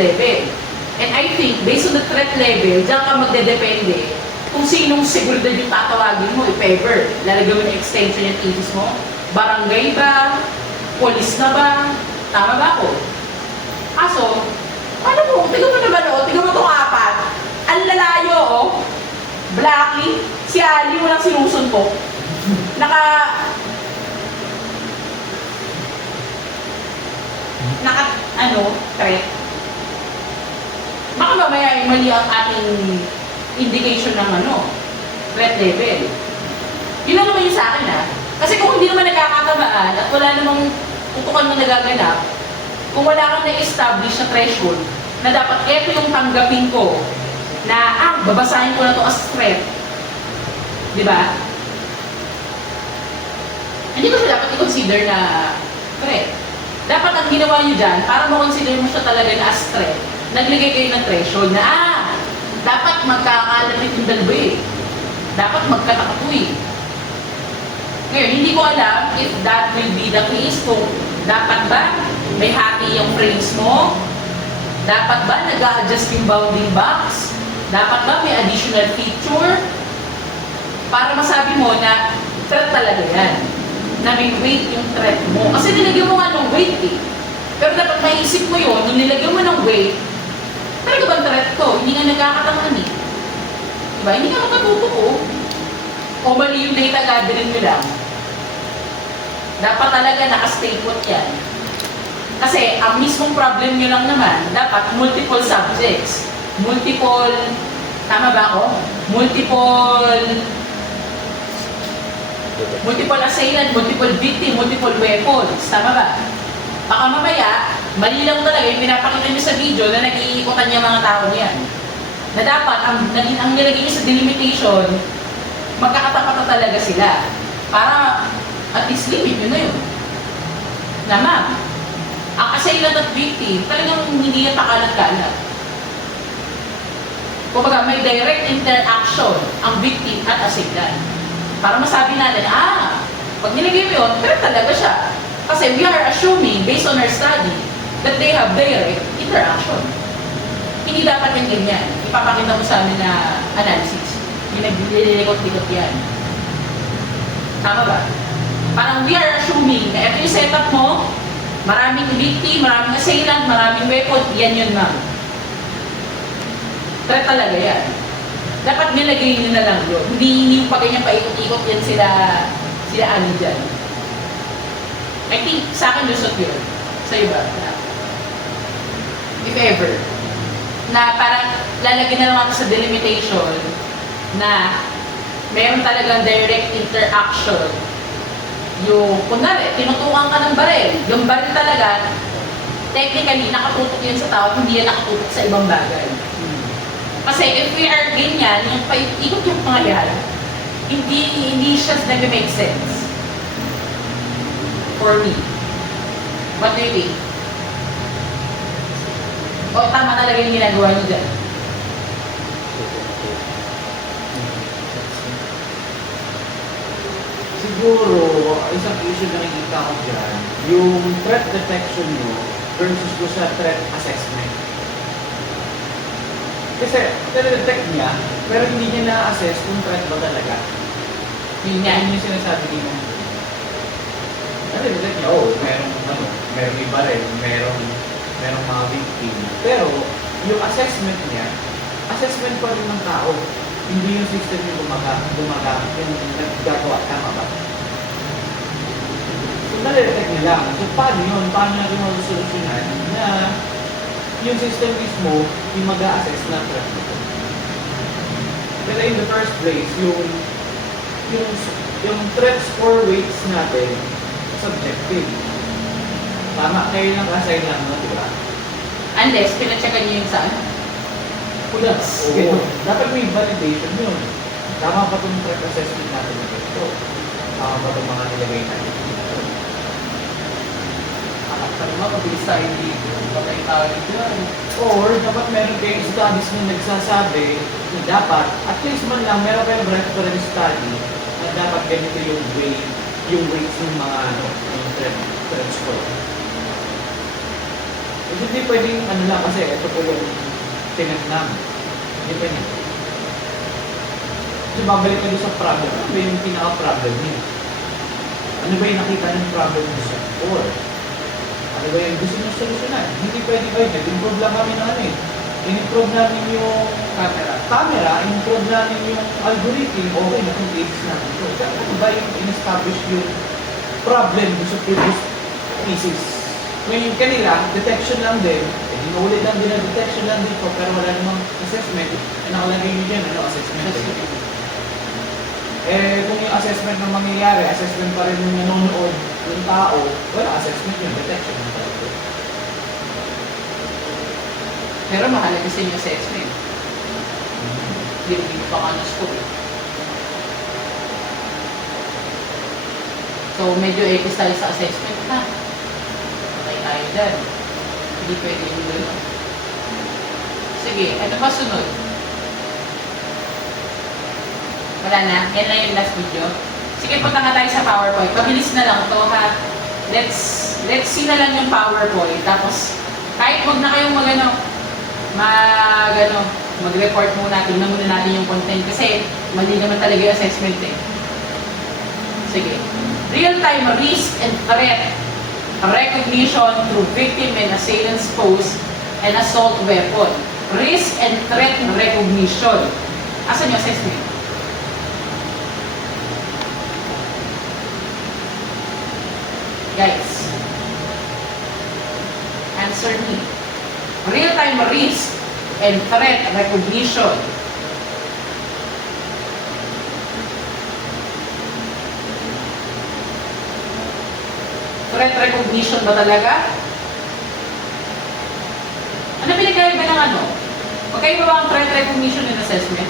level. And I think, based on the threat level, diyan ka magdedepende kung sinong seguridad yung tatawagin mo, if ever. Lalagyan mo na extension yung thesis mo. Barangay ba? Police na ba? Tama ba ako? Kaso, ano mo, tignan mo naman tignan mo itong apat. Ang lalayo Blackie, si Ali mo lang sinusuntok. Threat. Baka mamaya mali ang ating indication ng threat level. Yun lang naman yung sa akin Kasi kung hindi naman nagkakatamaan at wala namang tutukan na nagaganap, kung wala kang na-establish na threshold, na dapat eto yung tanggapin ko, na babasahin ko na to as threat. Di ba? Hindi ko siya dapat i-consider na threat. Dapat ang ginawa nyo dyan, para mo-consider mo siya talaga na as threat, naglagay kayo ng threshold na, dapat magkakalapit yung dalawa Dapat magkatakatuwi. Ngayon, hindi ko alam if that will be the case. Kung dapat ba may hati yung frames mo? Dapat ba nag-a-adjust yung bounding box? Dapat ba may additional feature? Para masabi mo na threat talaga yan. Na may weight yung threat mo. Kasi nilagyan mo nga ng weight Pero dapat maisip mo yun, nung nilagyan mo ng weight, talaga bang threat to? Hindi nga nagkakatangan Diba? Hindi nga makatuto O mali yung data gathering mo lang. Dapat talaga naka-stay put yan. Kasi ang mismong problem nyo lang naman, dapat multiple subjects. Tama ba ako? Multiple assailant, multiple victim, multiple weapons. Tama ba? Baka mamaya, mali lang talaga yung pinapakita nyo sa video na nag-iikutan yung mga tao niyan. Na dapat, ang nilagay nyo sa delimitation, magkakatapat na talaga sila. Para at least limit nyo na yun. Na ma'am, ang assailant at victim, talagang hindi yan pakalat-kalat. Kumbaga, may direct interaction ang victim at assailant. Para masabi natin, pag nilagay mo yun, threat talaga siya. Kasi we are assuming, based on our study, that they have direct interaction. Hindi dapat yung ganyan. Ipapakita mo sa amin na analysis. Yung naglilikot-likot yan. Tama ba? Parang we are assuming na ito yung setup mo, maraming victim, maraming assailant, maraming weapon, yan yun ma'am. Threat talaga yan. Dapat nilagay nyo na lang yun. Hindi yung pag ganyan paikot-ikot yan sila ano dyan. I think sa akin lusot yun. Sa iba. If ever. Na parang lalagyan na lang ako sa delimitation na meron talagang direct interaction. Yung, kunwari, tinutukan ka ng baril. Yung baril talaga, technically, nakatutok yun sa tao, hindi yan nakatutok sa ibang bagay. Kasi if we are ganyan, yung paikot yung pangyayari, hindi siya nag-make sense. For me. What do you think? O tama talaga yung ginagawa niyo dyan? Siguro, isang issue na nakikita ko dyan, yung threat detection mo versus ko sa threat assessment. Kasi, nare-detect niya, pero hindi niya na-assess kung threat ba talaga. Yun nga. Yun yung sinasabi niya. Nare-detect niya, merong iba rin, merong mga victim. Pero, yung assessment niya, assessment pa rin ng tao. Hindi yung system yung yung naggagawa. Tama ba? So, nare-detect niya lang. So, paano yun? Paano natin malusolusyonan na yung system mismo yung mag-a-assess ng threat nito? Pero in the first place, yung threat score weights natin, subjective. Tama, kayo lang assign lang, di ba? Unless, pinatsakan niyo yung sa ano? Pulas. Okay. Dapat may validation yun. Tama ba itong threat assessment natin na ito? Tama ba itong mga nilagay natin dito? Akala naman, mabilis tayo dito. Patay tayo dito. Or, dapat meron kayong studies na nagsasabi na dapat, at least man lang, meron kayong reference study na dapat ganito yung weights ng mga yung threat score. Hindi pwedeng ano lang kasi ito po yung tinag namin. Hindi pwede. Kasi babalik ka doon sa problem. Ano ba yung pinaka-problem niya? Ano ba yung nakita ng problem niya sa or? Ano ba yung gusto niyo solusyonan? Hindi pwede ba yun? Nag-improve lang kami ng ano eh. In-improve namin yung camera, in-improve namin yung algorithm, okay na kung dates namin ito. Kaya ano ba yung in-establish yung problem doon sa previous pieces? Ngayon kanila, detection lang din, inuulit lang din ang detection lang dito, pero wala namang assessment. Nakalagay nyo dyan, ano, assessment. Kung yung assessment na mangyayari, assessment pa rin yung nanonood ng tao, wala assessment yun, detection ng tao. Pero mahalaga sa inyo assessment. Hindi pa ka na score eh. So, medyo ekis tayo sa assessment na. Okay tayo dyan. Hindi pwede yung gano'n. Sige, ano ba sunod? Wala na? Yan lang yung last video. Sige, punta nga tayo sa PowerPoint. Pabilis na lang to ha. Let's see na lang yung PowerPoint. Tapos, kahit wag na kayong mag-report muna. Tingnan muna natin yung content. Kasi, mali naman talaga yung assessment eh. Sige. Real-time risk and threat recognition through victim and assailant's pose and assault weapon. Risk and threat recognition. Asan yung assessment? Guys, answer me. Real-time risk and threat recognition. Threat recognition ba talaga? Ano pinagkaiba ng ano? Magkaiba ba ang threat recognition and assessment?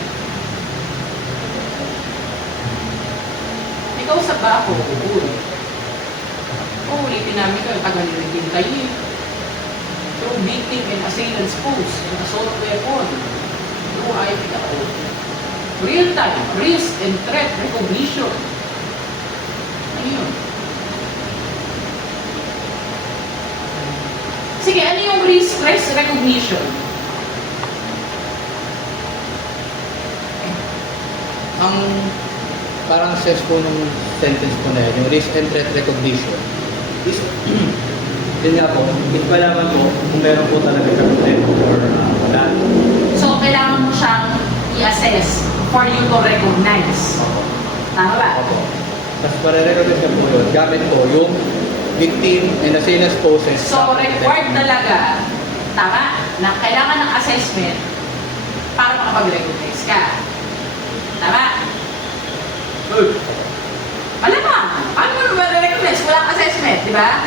Ikaw sa ba ako? Ulitin namin kayo, tagal-ulitin kayo eh. Through victim and assailant's pose and assault weapon. Through IP ako. Real-time risk and threat recognition. Ayun. Sige, ano yung risk recognition? Ang parang says po nung sentence po na yun, yung risk and threat recognition is, yun nga po, malaman po kung meron po talaga siyang threat or wala. So, kailangan mo siyang i-assess for you to recognize. Tama ba? Opo. Tapos pare-recognize niya po yun, gamit po yung victim and assailant's poses. So, required talaga, tama, na kailangan ng assessment para makapag-recognize ka. Tama? Malamang, paano mo naman recognize? Walang assessment, di ba?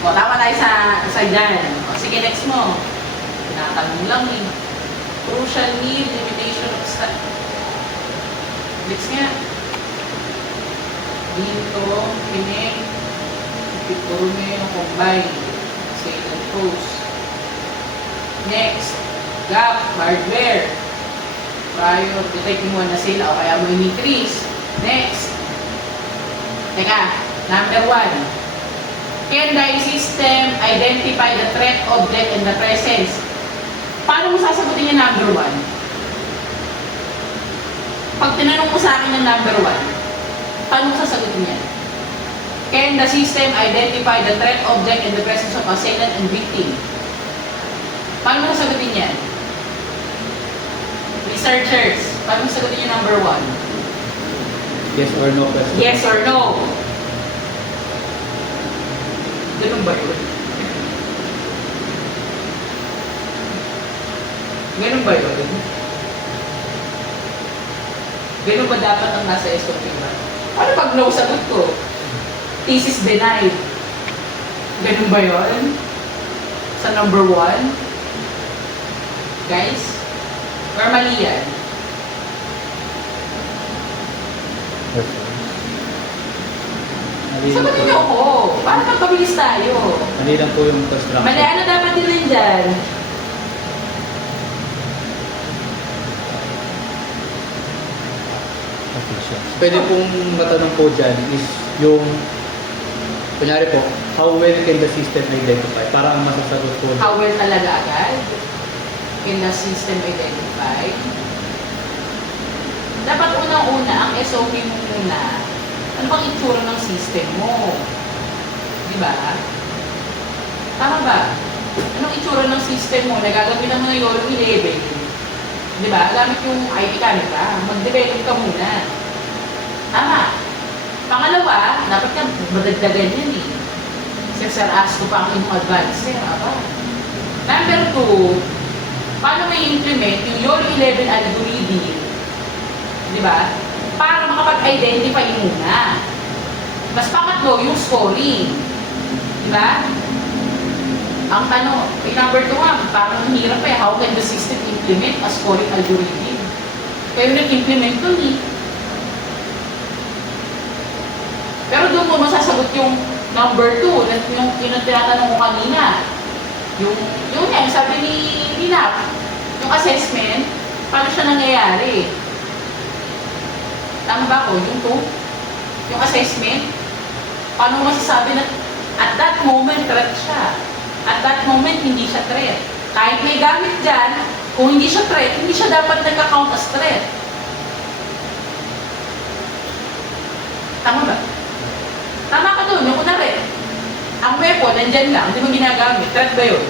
O, tama tayo sa dyan. O, sige, next mo. Tinatanong lang eh. Crucial need, limitation of staff. Next nga. Dito, pinig, Pictorme, combine, assailant pose. Next, gap, hardware. Prior, detect mo na sila o kaya mo in-increase. Next. Teka, number 1. Can the system identify the threat object and the presence? Paano mo sasagutin yung number 1? Pag tinanong mo sa akin yung number 1, paano mo sasagutin yan? Can the system identify the threat object and the presence of assailant and victim? Paano mo sasagutin yan? Researchers, paano mo sasagutin yung number 1? Yes or no question. Yes or no? Ganun ba yun? Ganun ba yun? Ganun ba dapat ang nasa SOP ba? Paano pag no sagot ko? Thesis denied. Ganun ba yun? Sa number 1? Guys? Or mali yan? Sagutin niyo ako. Para magpabilis tayo. Mali lang po yung construction. Mali, ano dapat din dyan? Pwede pong matanong po dyan is yung, kunyari po, how well can the system identify? Para ang masasagot ko. How well talaga agad? Can the system identify? Dapat unang-una, ang SOP mo muna, ano bang itsura ng system mo? Di ba? Tama ba? Anong itsura ng system mo? Nagagamitan mo na YOLO 11. Di ba? Gamit yung IP camera. Mag-develop ka muna. Tama. Pangalawa, dapat ka madagdagan yan eh. Kasi Sir Asko pa ang inyong advance. Aba. Number 2, paano may implement yung YOLO 11 algorithm? Di ba? Para makapag-identify muna. Mas pangatlo, yung scoring. Di ba? Ang tanong, number 2 nga, parang hirap eh, how can the system implement a scoring algorithm? Kayo nag-implement dun eh. Pero doon mo masasagot yung number 2, yung tinatanong ko kanina. Yung yan, sabi ni Nap, yung assessment, paano siya nangyayari? Tama ba ako? Yung 2? Yung assessment, paano mo masasabi na at that moment threat siya? At that moment, hindi siya threat. Kahit may gamit dyan, kung hindi siya threat, hindi siya dapat nagka-count as threat. Tama ba? Tama ka doon, yung kunwari, ang weapon, nandyan lang, hindi mo ginagamit. Threat ba yun?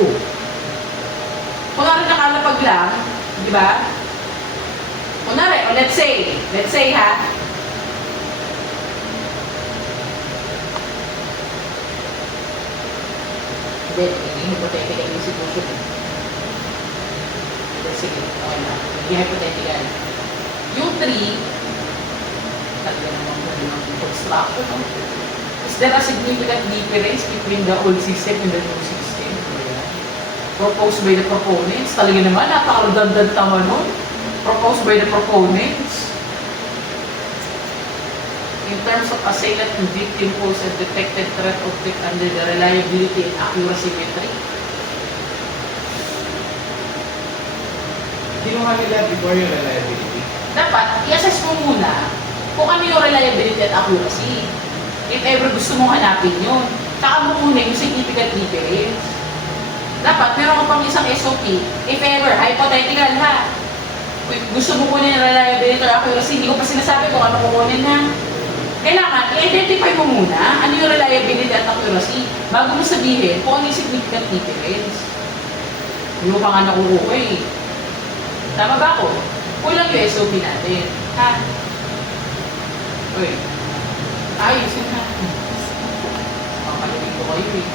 Oo. Kunwari nakalapag lang, di ba? Kunwari, let's say ha, hindi hypothetical yung situation. Sige, okay na. Hindi hypothetical. Yung 3, talaga naman po yung construction. No? Is there a significant difference between the old system and the new system? Proposed by the proponents. Talaga naman, napaka-redundant naman nun. Proposed by the proponents. In terms of assailant and victim pose and detected threat object under the reliability and accuracy metric. Kinuha nila before yung reliability. Dapat, i-assess mo muna kung ano yung reliability at accuracy. If ever gusto mong hanapin yun, saka mo muna yung significant difference. Dapat, meron ka pang isang SOP. If ever, hypothetical ha. Kung gusto mo kunin yung reliability or accuracy, hindi ko pa sinasabi kung ano kukunin na. Kailangan, i-identify mo muna ano yung reliability at accuracy bago mo sabihin kung ano yung significant difference. Hindi mo pa nga nakukuha eh. Tama ba ako? Kulang yung SOP natin. Ha? Uy. Ayusin na. Makakalipin ko kayo eh.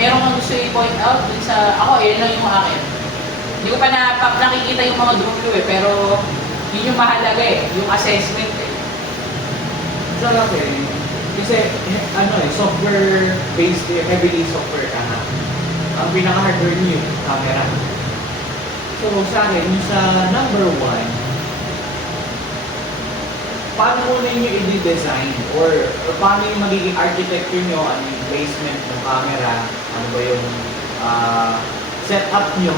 Meron kang gusto i-point out dun sa... Ako, yun lang yung akin. Hindi ko pa nakikita yung mga drone eh, pero yun yung mahalaga eh, yung assessment eh. Sa akin, kasi software-based, heavily software ka na. Ang pinaka-hardware niyo, camera. So sa akin, yung sa number 1, paano mo ninyo i-design or paano yung magiging architecture nyo, ano yung placement ng camera, ano ba yung setup nyo,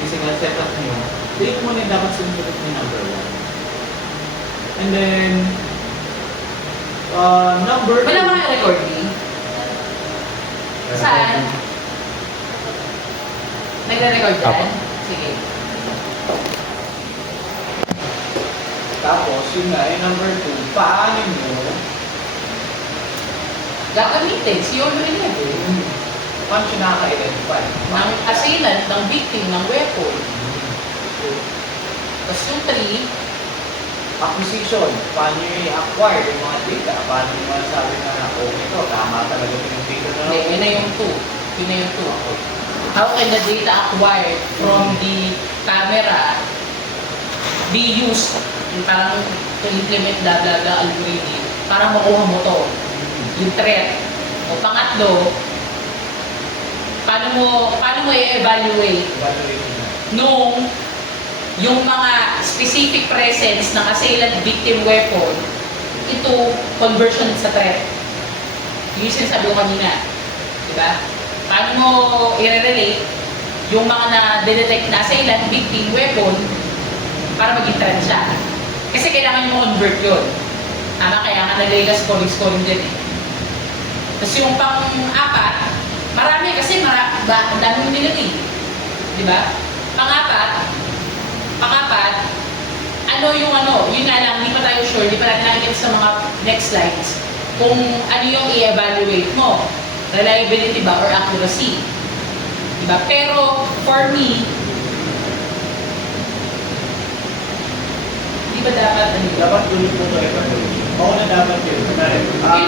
physical setup nyo, yun muna yung dapat sinusunod ni number 1. And then, number 2. Wala ba kayo recording? Saan? Nagre-record dyan? Apo. Sige. Tapos, yun nga, yung number 2, paano nyo, Gagamitin si YOLO 11 paano siya nakaka-identify? ng assailant, ng victim, ng weapon. Tapos yung 3, Acquisition, paano nyo i-acquire yung mga data? Paano nyo masasabi na, okay to, tama talaga yung data na hindi, yun na yung 2. Yun na yung 2. How can the data acquired from the camera be used parang to implement blah blah blah algorithm para makuha mo to, yung threat. O pangatlo, paano mo i-evaluate nung yung mga specific presence ng assailant victim weapon ito conversion sa threat. Yung sinasabi ko kanina, di ba? Paano mo i-relate yung mga na-detect na assailant victim weapon para maging threat siya. Kasi kailangan mo convert yun. Tama, kaya nga nalagay ka scoring din eh. Tapos yung pang-apat, marami kasi ang dami nilagay. Di ba? Pang-apat, yun nga lang, hindi pa tayo sure, hindi pa natin nakikita sa mga next slides kung ano yung i-evaluate mo. Reliability ba or accuracy? Diba? Pero, for me, di ba dapat, Dapat tuloy po ito evaluation. Oo na dapat yun. yun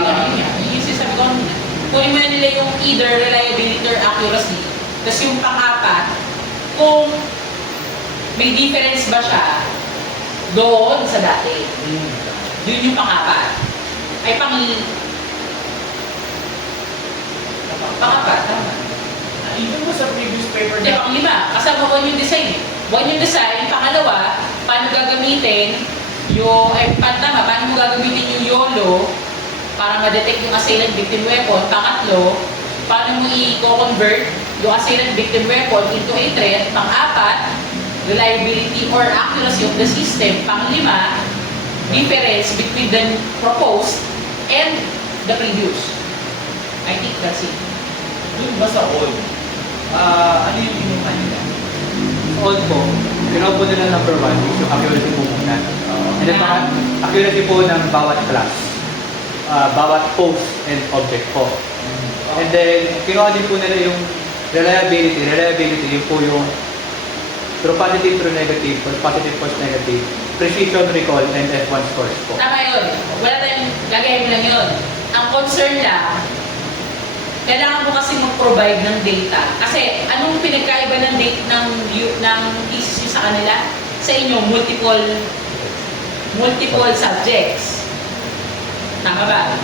nga, yung sinasabi ko kanina. Kunin mo na nila yung either reliability or accuracy. Tapos yung pang-apat, kung may difference ba siya doon sa dati. Yun yung pang-apat. Ay pang-apat, tama. Even mo sa previous paper Hindi, pang-lima. Kasama one yung design eh. One yung design. Pangalawa, paano gagamitin paano mo gagamitin yung YOLO para ma-detect yung assailant victim weapon. Pangatlo, paano mo i-convert yung assailant victim weapon into a threat. Pang-apat, reliability or accuracy of the system. Pang-lima, difference between the proposed and the previous. I think that's it. Dun ba sa all? Ano yung inuman nila? All po, kinuha po nila number 1, which yung accuracy po muna. And then accuracy po ng bawat class. Bawat post and object po. And then, kinuha din po nila yung reliability. Reliability, yun po yung true positive, true negative, or positive, false negative, precision, recall, and F1 scores po. Tama yun. Wala tayong gagawin mo lang yun. Ang concern lang, kailangan mo kasi mag-provide ng data. Kasi anong pinagkaiba ng date ng thesis sa kanila? Sa inyo, multiple subjects. Tama ba?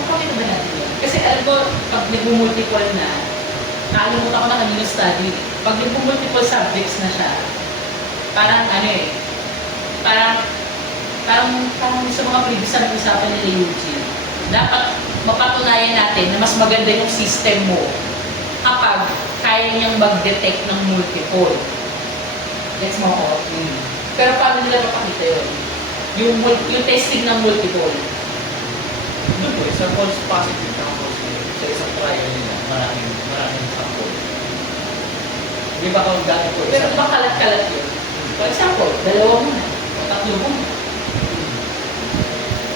Kapakita ba natin yun? Kasi alam ko, pag nag-multiple na, nakalimutan ko na kanina study. Pag nag-multiple subjects na siya, parang parang sa mga previous na usapan nila Eugene, dapat mapatunayan natin na mas maganda yung system mo kapag kaya niyang mag-detect ng multiple. Gets mo ko? Pero paano nila mapakita yun? Yung testing ng multiple. Doon po, isang false positive na false negative. Sa isang trial nila, maraming sample. Di ba kung gano'n po Pero di ba kalat-kalat yun? For example, dalawa muna, o tatlo muna.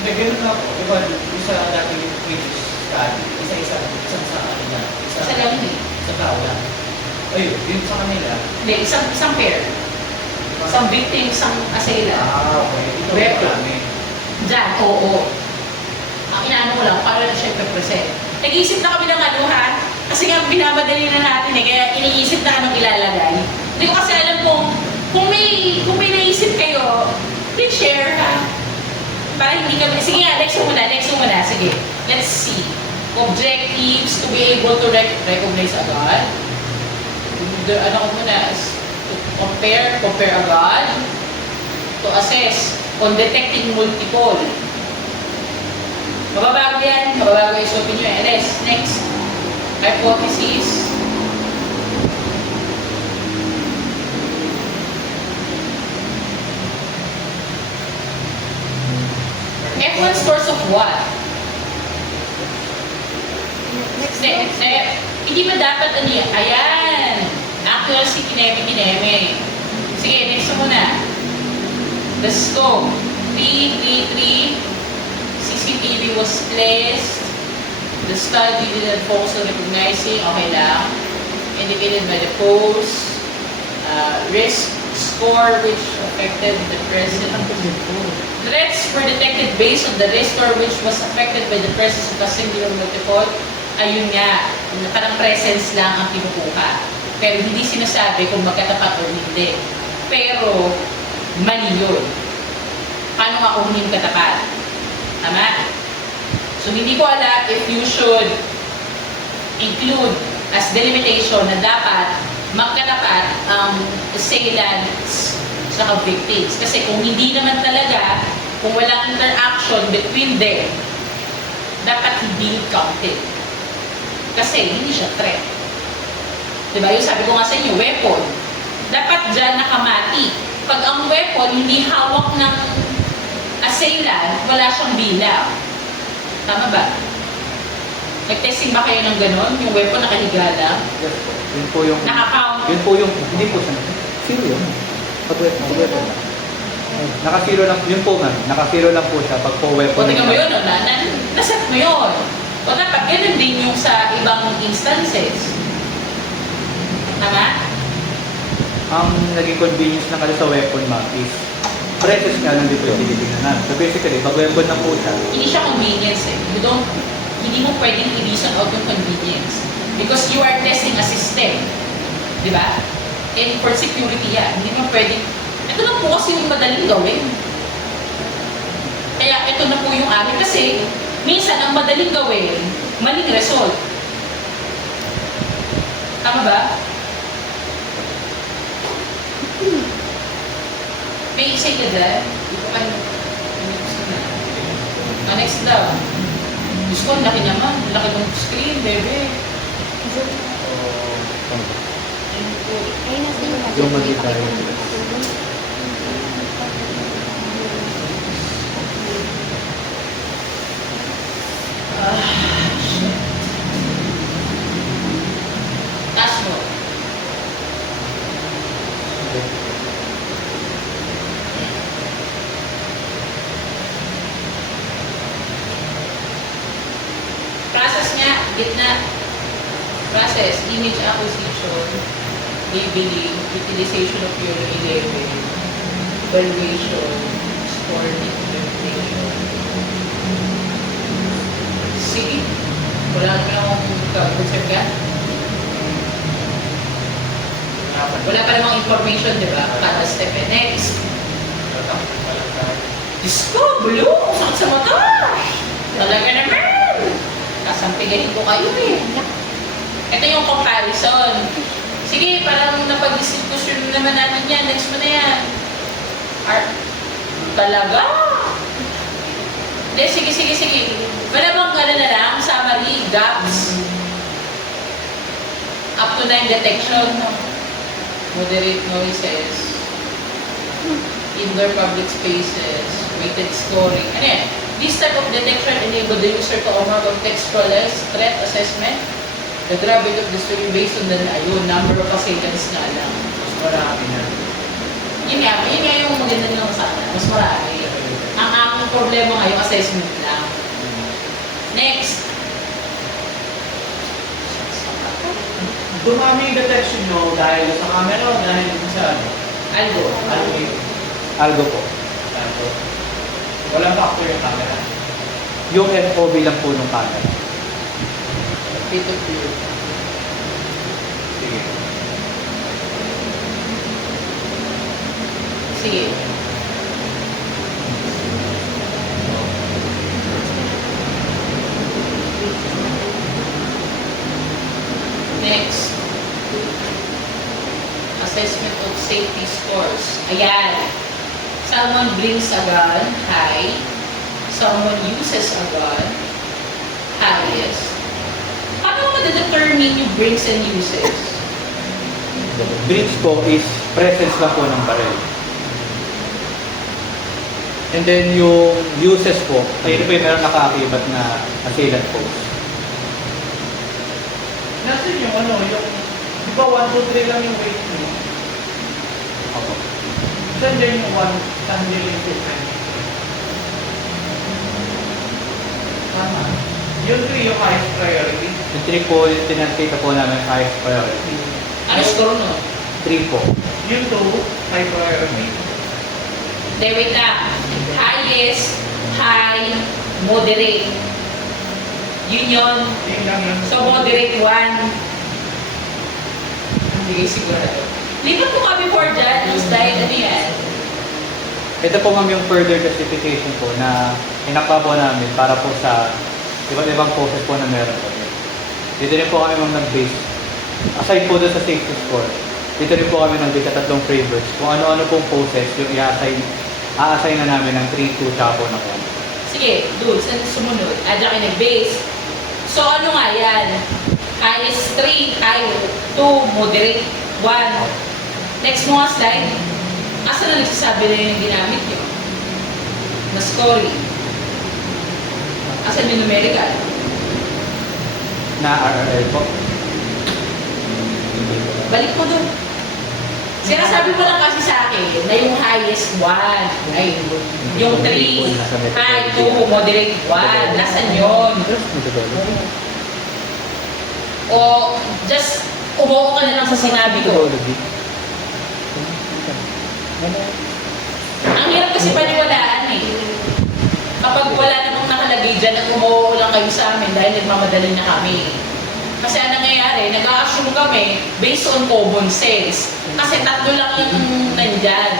Hindi, ganun nga po. Diba, sa dating previous study, isang sa kanila. Isa lang yun eh. Sa tao lang. Ayun, yun sa kanila. Hindi, isang pair. Isang victim, isang assailant. Okay. Ito Weapon. po namin. Diyan, oo. Ang inaano ko lang, para na siya i-present. Nag-iisip na kami ng kasi nga binamadali na natin eh, kaya iniisip na anong ilalagay. Hindi ko kasi alam kung may naisip kayo, please share ha. Para hindi kami, sige nga, next muna, sige. Let's see. Objectives to be able to recognize agad. Ano ko muna, compare agad. To assess on detecting multiple. Mababago yan, mababago yung isopin nyo eh. Next. Hypothesis. F1 scores of what? Hindi ba dapat ano yan? Ayan! Accuracy, kineme. Sige, next muna. The scope. 3. CCTV was placed. The study didn't focus on recognizing. Okay lang. Indicated by the pose. Risk score which affected the present. Threats were detected based on the risk score which was affected by the presence of a singular multiple. Ayun nga, parang presence lang ang kinukuha. Pero hindi sinasabi kung magkatapat o hindi. Pero, mali yun. Paano nga kung hindi katapat? Tama? So, hindi ko alam if you should include as delimitation na dapat magkatapat ang assailants sa victims. Kasi kung hindi naman talaga, kung walang interaction between them, dapat hindi counted. Kasi hindi siya threat. Diba? Yung sabi ko nga sa inyo, weapon. Dapat dyan nakamati. Pag ang weapon hindi hawak ng assailant, wala siyang bilang. Tama ba? Nag-testing ba kayo ng ganon? Yung weapon nakahiga lang? Yes po. Yun po yung... Naka-count? Yun po yung... Hindi po siya. Zero yun. Pag-weapon lang. Naka-zero lang. Yun po nga. Naka-zero lang po siya pag po O weapon. tingnan mo yun, no? Naset mo yun. O dapat ganun din yung sa ibang instances. Tama? Ang naging convenience na kasi sa weapon ma'am is presses nga lang dito yung tinitingnan natin. So basically, pag weapon na po siya, Hindi siya convenience eh. Hindi mo pwedeng i-reason out yung convenience. Because you are testing a system. Di ba? And for security yan, hindi mo pwedeng, ito lang po kasi yung madaling gawin. Kaya ito na po yung amin. Kasi, minsan ang madaling gawin, maling result. Tama ba? May isa ka dyan? Dito kayo. Next daw. Diyos ko, ang laki naman. Ang laki ng screen, bebe. yung mag-retire. Shit. Taas mo. Process nga, gitna. Process, image acquisition, labeling, utilization of Euro 11, evaluation, scoring, implementation. Sige. Wala naman akong concern ka? Wala pa namang information, di ba? Kada step. Next. Diyos ko, blue! Sakit sa mata! Talaga naman! Kasampigahin ko kayo eh. Ito yung comparison. Sige, parang napag-discussion naman natin yan. Next mo na yan. Talaga? Hindi, sige. Wala bang gano'n na lang? Summary, gaps. Up to 9 detection. Moderate noises. Indoor public spaces. Weighted scoring. Ano yan? This type of detection enable the user to offer contextualized threat assessment. The gravity of the story based on the number of assailants nga lang. Mas marami na. Yun nga yung maganda lang sana. Mas marami. Ang problema nga yung assessment lang. Next. Dumami yung detection nyo dahil sa camera o dahil sa ano? Algo. Algo po. Algo. Walang factor yung camera. Yung FOV lang po ng camera. Bit of view. Sige. Sige. Next. Assessment of safety scores. Ayan. Someone brings a gun, high. Someone uses a gun, highest. Paano mo determine yung brings and uses? Brings po is presence lang po ng barrel. And then yung uses po, ayun po yung meron nakaakibat na assailant pose. Nasaan yung ano, yung... Di ba 1, 2, 3 lang yung weight nyo? Opo. Saan dyan yung 1, saan dyan yung equipment? Tama. Yung 3 yung highest priority. Yung 3 po, yung tinatita po namin highest priority. Ano score no? 3 po. Yung 2, high priority. Then wait lang. Highest, high, moderate. Yun yun. Yun lang yun. So moderate 1. Hindi kayo sigurado. Lipat ko kami for dyan. Yung slide, ano yan? Ito po ma'am yung further justification po na inakpa po namin para po sa iba't ibang poses po na meron po. Dito rin po kami ma'am nag-base. Aside po doon sa safety score, dito rin po kami nag-base sa 3 frameworks. Kung ano-ano pong poses yung a-assign na namin ng 3, 2, tsaka po na po. Sige, dudes, ano sumunod? Adya kayo nag-base. So ano nga yan? Highest 3, high 2, moderate 1. Next mo nga slide. Asa na nagsasabi na yung ginamit nyo? na scoring. Asan yung numerical? Na RRL po. Balik mo dun. Sinasabi mo lang kasi sa akin na yung highest 1, ay yung 3, high 2, moderate 1. Nasaan yun? O just umuo ka na lang sa sinabi ko. Ang hirap kasi paniwalaan eh. Kapag wala namang nakalagay dyan at umuo lang kayo sa amin dahil nagmamadali na kami. Kasi ang nangyayari, nag-a-assume kami based on common sense. Kasi tatlo lang yung nandyan.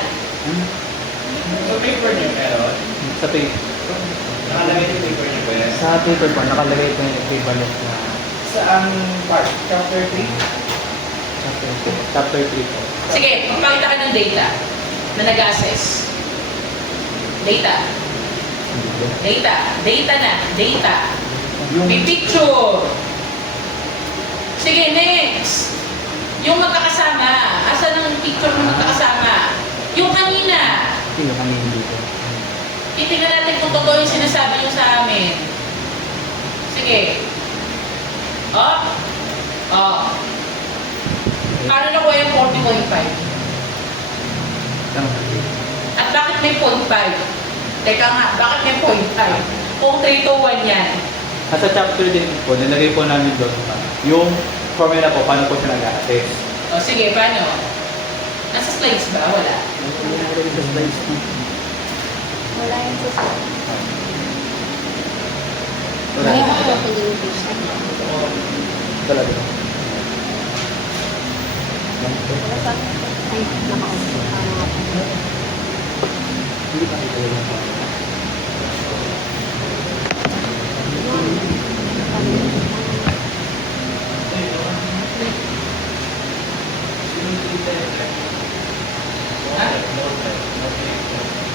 So paper niya meron? Sa paper. Nakalagay yung paper niya ba? Sa paper po, nakalagay ito yung equivalent na Saan part? Chapter 3? chapter 3 po. Sige, magpakita ka ng data na nag-assess. Data. Data. Data na. Data. May picture. Sige, next. Yung magkakasama. Asan ang picture ng magkakasama? Yung kanina. Sino kami dito? Titingnan natin kung totoo yung sinasabi nyo sa amin. Sige. Oh. Oh. Paano nakuha yung 40.5? At bakit may 0.5? Teka nga, bakit may 0.5? Kung 3 to 1 yan. At sa chapter din po, nilagay po namin doon yung formula po, paano po siya nag-assess. O sige, paano? Nasa slides ba? Wala. Wala yung susunod. Wala. Kaya ako pinilitis. Talaga. Wala sa akin. Ay, naka-off. Hindi pa ito yung Ha?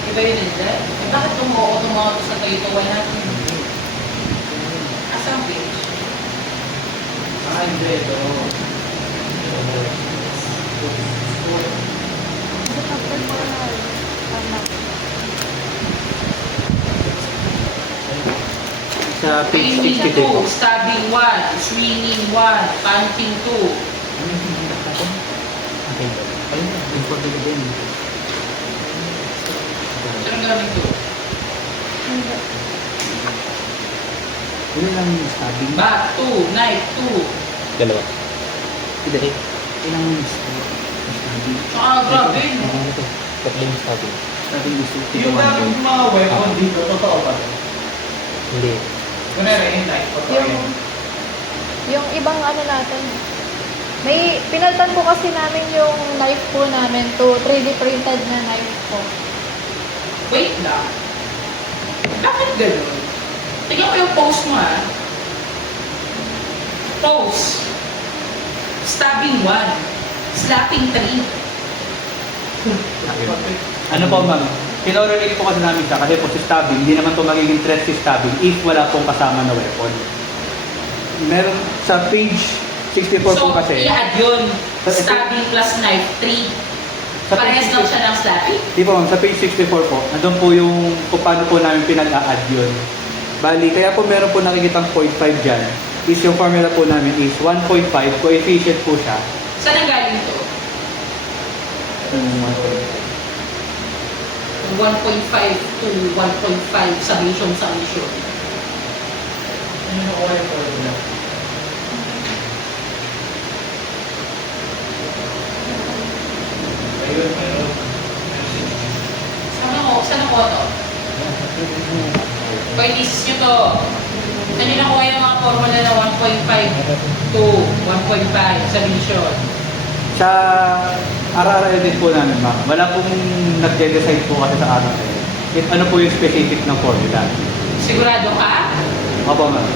Iba yun nandyan? Eh, bakit tumuo tumawa sa 3 to 1 natin? Asang page? Hindi, ito. Sa chapter 4 na tama. sa page Painting na 63 po. 2, stabbing 1, swinging 1, punching 2. Okay. Ayun na, important din. Anong gamit 2? Hindi. Ano lang yung stabbing? Bat 2, knife 2. Dalawa. Hindi. Ilang stabbing? Tsaka grabe, no? Tatlong stabbing. Stabbing is Yung daming mga weapon dito, totoo ba? Hindi. Kunwari, yung knife, totoo yun. Yung ibang ano natin, may pinaltan po kasi namin yung knife po namin to 3D printed na knife po. Wait lang. Bakit ganun? Tingnan ko yung post mo, ha? Post. Stabbing 1. Slapping 3. Ano po ma'am? Kinorelate po kasi namin siya kasi po si stabbing, hindi naman to magiging threat si stabbing if wala pong kasama na weapon. Meron sa page 64 So, po kasi. i-add yun. Stabbing plus knife 3. Sa Parehas page lang siya ng slapping. Di po ma'am, sa page 64 po, nandun po yung kung paano po namin pinag-a-add yun. Bali, kaya po meron po nakikitang 0.5 dyan, is yung formula po namin is 1.5, coefficient po siya. Saan ang galing to? 1.5 to 1.5 summation. Ano yung nakuha yung formula? Ayun, meron. Saan ako to? Pag-isis nyo to. Saan nyo nakuha yung mga formula na 1.5 to 1.5 summation? Sa RRL din po namin ma'am, wala pong nag-decide po kasi sa RRL. If ano po yung specific ng formula. Sigurado ka? Opo ma'am.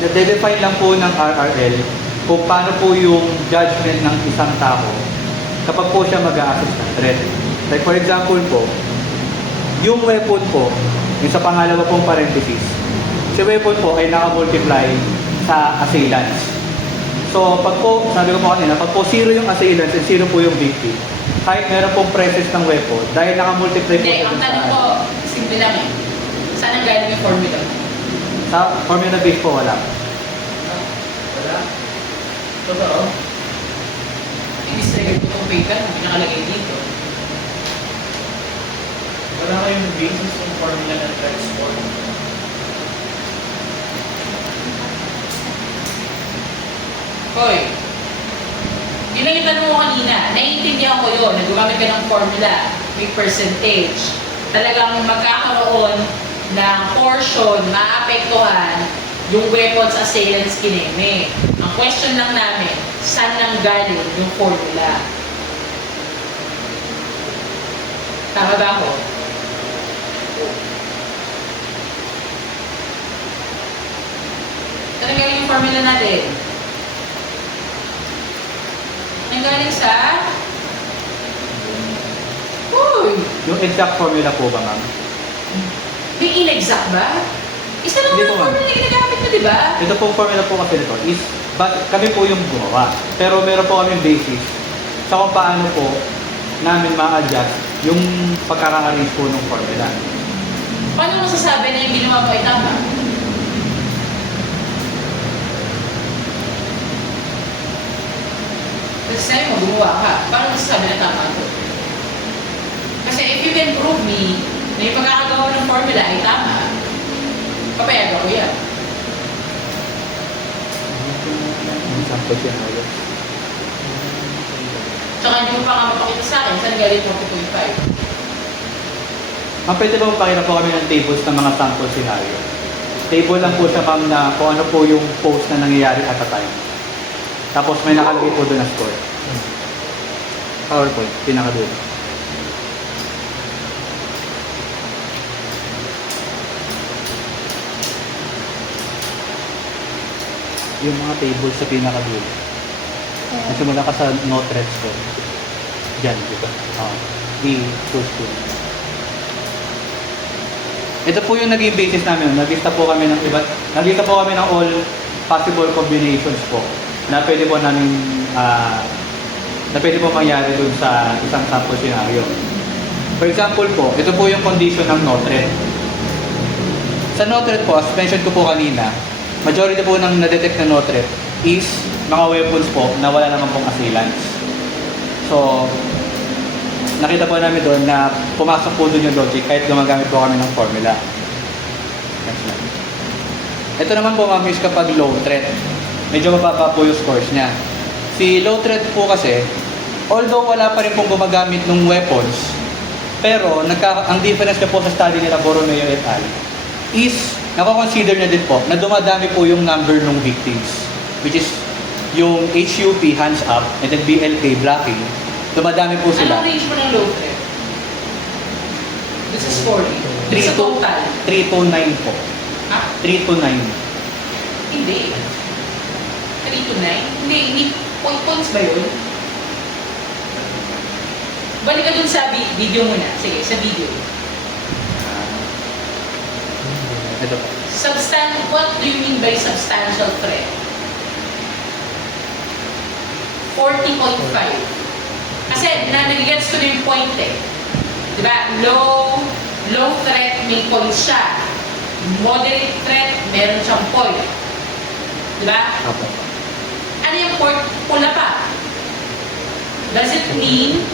Na-define lang po ng RRL kung paano po yung judgment ng isang tao kapag po siya mag-a-assess ng threat. Like for example po, yung weapon po, yung sa pangalawa pong parenthesis, si weapon po ay naka-multiply sa assailants. So, pag po, sabi ko po kanina, pag po 0 yung assailants and 0 po yung victim, kahit meron pong presence ng weapon, dahil naka-multiply po Hindi, siya ang dun tanong ko, simple lang eh. Saan ang galing yung formula? sa formula base po wala. Wala? Totoo? Ibig sabihin ko itong paper na pinakalagay dito. Wala kayong basis ng formula ng transport. Hoy, yun lang yung tanong mo kanina. Naiintindihan ko yun. Nagumamit ka ng formula, may percentage. Talagang magkakaroon ng portion, maapektuhan yung weapons assailants kineme. Ang question lang namin, saan nang galing yung formula? Tama ba ako? Saan nang galing yung formula natin? Nanggaling sa... Uy! Yung exact formula po ba, ma'am? May inexact ba? Isa lang Hindi ang po, ma'am. formula na ginagamit mo, di ba? Ito pong formula po kasi nito is, kami po yung gumawa. Pero meron po kami basis sa kung paano po namin ma-adjust yung pagkaka-arrange po ng formula. Paano mo masasabi na yung ginawa mo ay tama? Kasi sa'yo mo, gumawa ka. Paano masasabi na tama ito? Kasi if you can prove me na yung pagkakagawa ng formula ay tama, papayagan ko yan. Ang sample siya ulit. Tsaka hindi mo pa nga mapakita sa akin, saan galing 40.5? Pwede ba magpakita po kami ng tables ng mga sample scenario? Table lang po siya, ma'am, na kung ano po yung post na nangyayari at a time. Tapos may nakalagay po doon na score. PowerPoint, pinakadulo. Yung mga tables sa pinakadulo. Nagsimula ka sa no threats ko. Diyan, di ba? I-push ko. Ito po yung naging basis namin. Naglista po kami ng iba. Naglista po kami ng all possible combinations po na pwede po namin na pwede po mangyari dun sa isang sample scenario. For example po, ito po yung condition ng no threat. Sa no threat po, as mentioned ko po kanina, majority po ng na-detect na no threat is mga weapons po na wala naman pong assailants. So, nakita po namin doon na pumasok po doon yung logic kahit gumagamit po kami ng formula. Next slide. Ito naman po ma'am is kapag low threat. Medyo mababa po yung scores niya. Si low threat po kasi, although wala pa rin pong gumagamit ng weapons, pero ang difference na po sa study nila Borromeo et al. Is, nako-consider na din po na dumadami po yung number ng victims. Which is yung HUP, hands up, and then BLK, blocking. Dumadami po sila. Anong range mo ng low threat? This is 40. This is total. 3 to 9 po. Ha? 3 to 9. Hindi. 3 to 9? Hindi. Points ba yun? Balik ka dun sa video muna. Sige, sa video. Ito po. What do you mean by substantial threat? 40.5. Kasi nagigets ko na yung point eh. Diba? Low threat may point siya. Moderate threat, meron siyang point. Diba? Apo. Ano yung point? Pula pa. Does it mean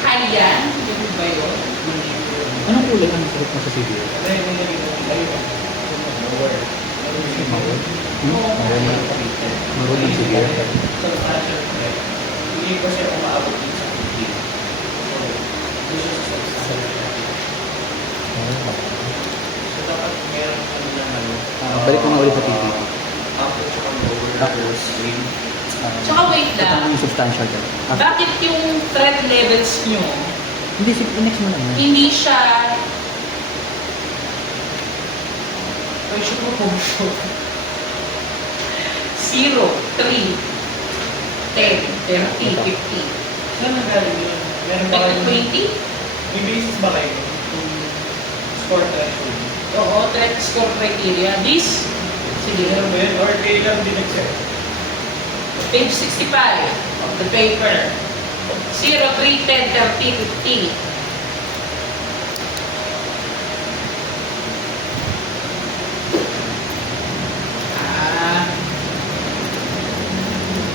high yan? Yung ba yun? Anong kulay ang sarap mo sa CBA? Ano yung naging lower? Maroon ng CBA. Substantial threat. Hindi ko siya umaabot din sa 15. So, this is substantial threat. So, dapat meron kami ng ano. Balik ko nga ulit sa TV. Upper tsaka lower levels swing. Tsaka wait Ito lang. yung substantial ka. Bakit yung threat levels nyo Hindi, next mo lang. hindi siya proportion 0, 3, 10, 30, 50. Saan nanggaling yun? Meron ba Like kayong... 20? May basis ba kayo? Kung score threshold? Oo, threat score criteria. This, sige, Meron ba yun? Or kayo lang din nag-set? page 65 of the paper. 0, 3, 10, 30, 50.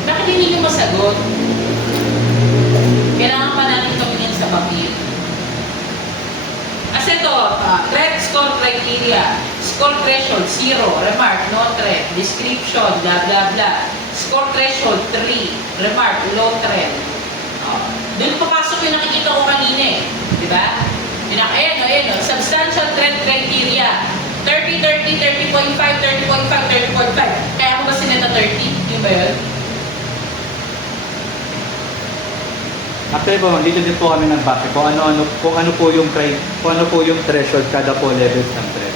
Bakit hindi nyo masagot? Kailangan pa natin tumingin sa papel. As ito, threat score criteria, score threshold 0, remark, no threat, description, blah blah blah. Score threshold 3, remark, low threat. Doon papasok yung nakikita ko kanina eh. Di ba? Ayan o, substantial threat criteria. 30, 30, 30.5, 30.5, 30.5. Kaya ako ba sineta 30? Yung ba yun? Actually po, dito din po kami nagbase kung ano po yung threshold kada po levels ng threat.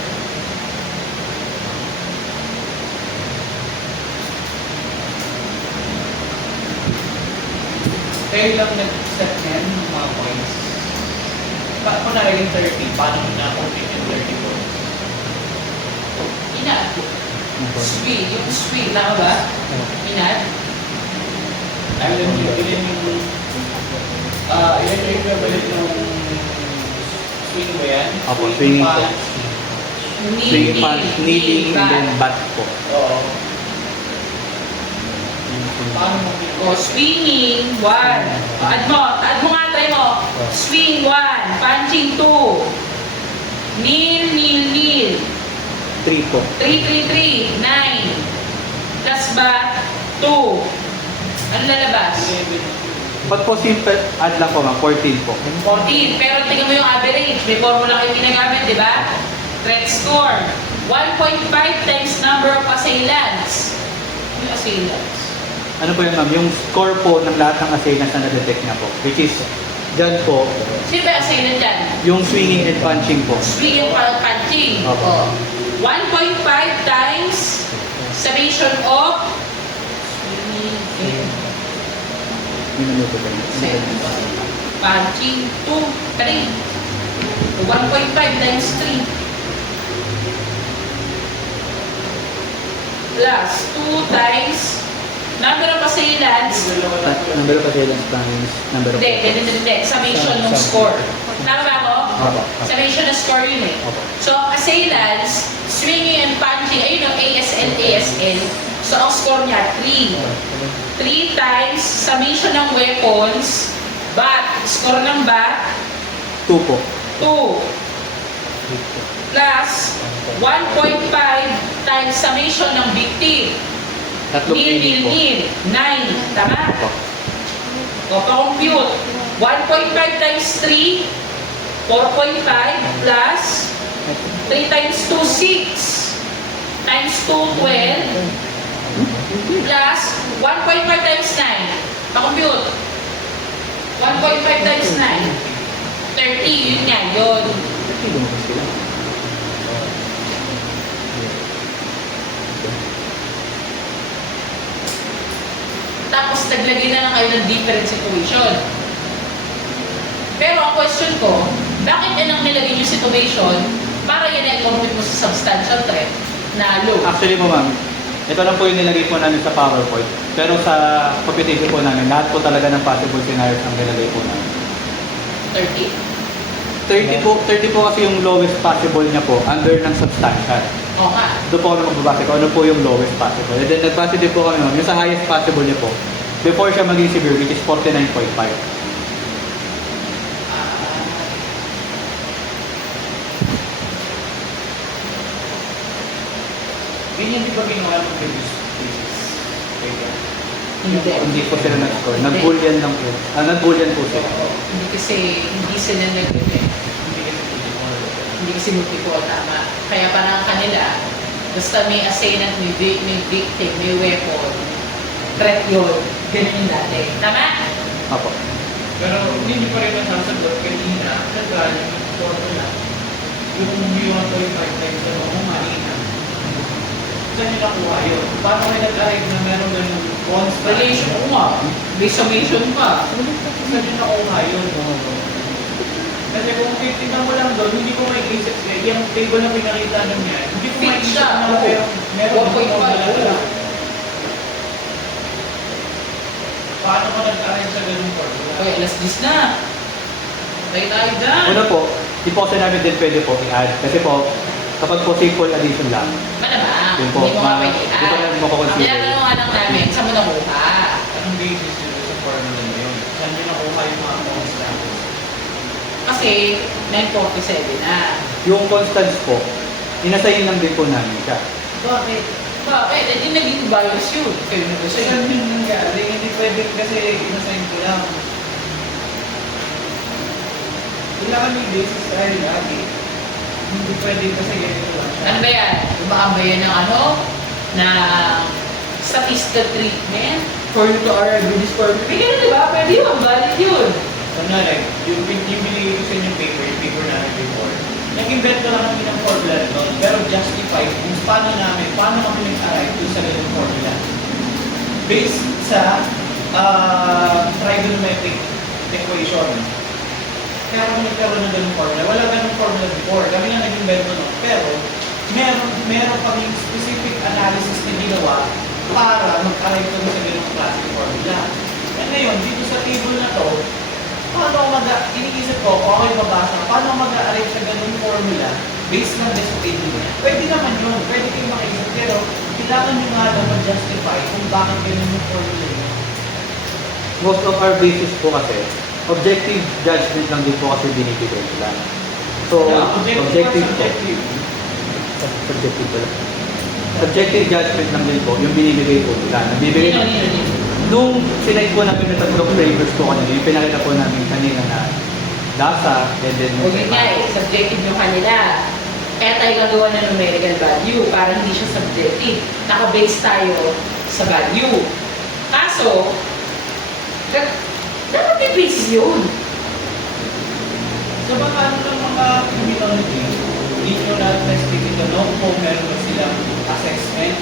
Kayo lang nag-set yan ng mga points. Kung nalaging 30, paano mo na-complete yung 30 points? Inat. Sweet. Yung sweet. Tama ba? Inat. Ilan yung equivalent ng swing ba yan? Opo, swinging po. punch. Swing punch, kneeling, and then bat po. Oo. Paano mo O, swinging, 1. Add mo nga, try mo. Swing, 1. Punching, 2. Kneel, kneel, kneel. 3 po. 3, 3, 3. 9. Plus bat, 2. Ano lalabas? Pag po simple, add lang po ma'am, 14 po. 14. Pero tingnan mo yung average. May formula kayo ginagamit, di ba? Threat score. 1.5 times number of assailants. Yung assailants. Ano po yun ma'am? Yung score po ng lahat ng assailants na na-detect na po. Which is, dyan po, Sino ba assailant dyan? yung swinging and punching po. Swing and punching. Opo. 1.5 times summation of Yung ano po ba? punching 2, 3. 1.5 times 3. Plus 2 times number of assailants. Number of assailants times number of... Hindi. Summation ng score. Tama ba ako? Opo. Summation ng score yun eh. Opo. So, assailants, swinging and punching, ayun yung ASL. So, ang score niya, 3. 3 times summation ng weapons, bat, score ng bat, 2 po. 2. Plus, 1.5 times summation ng victim. Tatlong Nil, po. 9. Tama? Opo. O, pa-compute. 1.5 times 3, 4.5 plus 3 times 2, 6. Times 2, 12. Plus 1.5 times 9. Pa-compute. 1.5 times 9. 30. Yun nga, yun. Lumabas sila. Tapos naglagay na lang kayo ng different situation. Pero ang question ko, bakit yan ang nilagay yung situation para yan ay compute mo sa substantial threat na low? Actually po ma'am, ito lang po yung nilagay po namin sa PowerPoint. Pero sa computation po namin, lahat po talaga ng possible scenarios ang nilagay po namin. 30. 30 po kasi yung lowest possible niya po under ng substantial. O nga. Doon po kami magbabase kung ano po yung lowest possible. And then nagbase din po kami ma'am, yung sa highest possible niya po, before siya maging severe, which is 49.5. Ganyan di ba ginawa ng previous cases? Kaya, Hindi po sila nag-score. Nag-boolean lang po. Nag-boolean po sila. Hindi kasi, hindi sila nag-review. hindi kasi tinitipon. Hindi kasi multiple, tama. Kaya parang kanila, basta may assailant, may victim, may weapon, threat yun. Ganun yung dati. Tama? Apo. Pero hindi pa rin nasasagot kanina, nagkaroon yung formula. Yung 1.5 times na mga malina. Saan nyo nakuha yun? Paano kayo nag-arrive na meron ganun constant? Relation ko nga. May summation pa. Saan nyo nakuha yun? Kasi kung titignan mo lang doon, hindi ko may cases eh. Yung table na pinakita nyo niya, hindi ko Fit makikita siya. na Oo. meron 1.5, Paano ka nag-arrive sa ganung formula? Okay, practice na. Tayo tayo dyan. Una po, di po kasi namin din pwede po i-add. Kasi po, kapag po simple addition lang, Malamang, Yun po, hindi mo nga pwede. hindi ko na makukonsider. Ang tinatanong lang namin, saan mo nakuha? Anong basis yun sa formula na yun? Saan nyo nakuha yung mga constants? Kasi 947 na. yung constants po, inasayin lang din po namin siya. Bakit? Bakit? Hindi naging bias yun. Kayo na gusto Kasi yun. yun yung nangyari, hindi pwede kasi inasign ko lang. Kailangan may basis tayo lagi. Hindi pwede kasi ganito lang siya. Ano ba yan? Dumaan ba yan ng ano? Na statistical treatment for you to arrive with this formula? May ganun, di ba? Pwede yun. Valid yun. Ano like, yung binigay ko sa inyo yung paper namin before, nag-invento lang kami ng formula doon, pero justified kung paano kami nag-arrive doon sa ganung formula. Based sa trigonometric equation. Kaya kami nagkaroon ng ganung formula. Wala ganung formula before. Kami na nag-invento nun. Pero, meron kami specific analysis na ginawa para mag-arrive kami sa ganung klaseng formula. And ngayon, dito sa table na to, iniisip ko, kung ako yung babasa, paano mag-arrange sa ganung formula based lang sa table niya? Pwede naman yun, pwede kayong makaisip, pero kailangan nyo nga lang mag-justify kung bakit ganun yung formula niya. Most of our basis po kasi, objective judgment lang din po kasi binibigay nila. So, objective po. Subjective pala. Subjective judgment lang din po, yung binibigay po nila. Nabibigay nung sinay po namin ng tatlong flavors po kanina, yung pinakita po namin kanina na lasa, and then O yun nga eh, subjective yung kanila. Kaya tayo gagawa ng numerical value para hindi siya subjective. Naka-base tayo sa value. Kaso, dapat may basis yun. So baka ano ng mga community, hindi nyo na-testing ito, no? Kung meron ba silang assessment,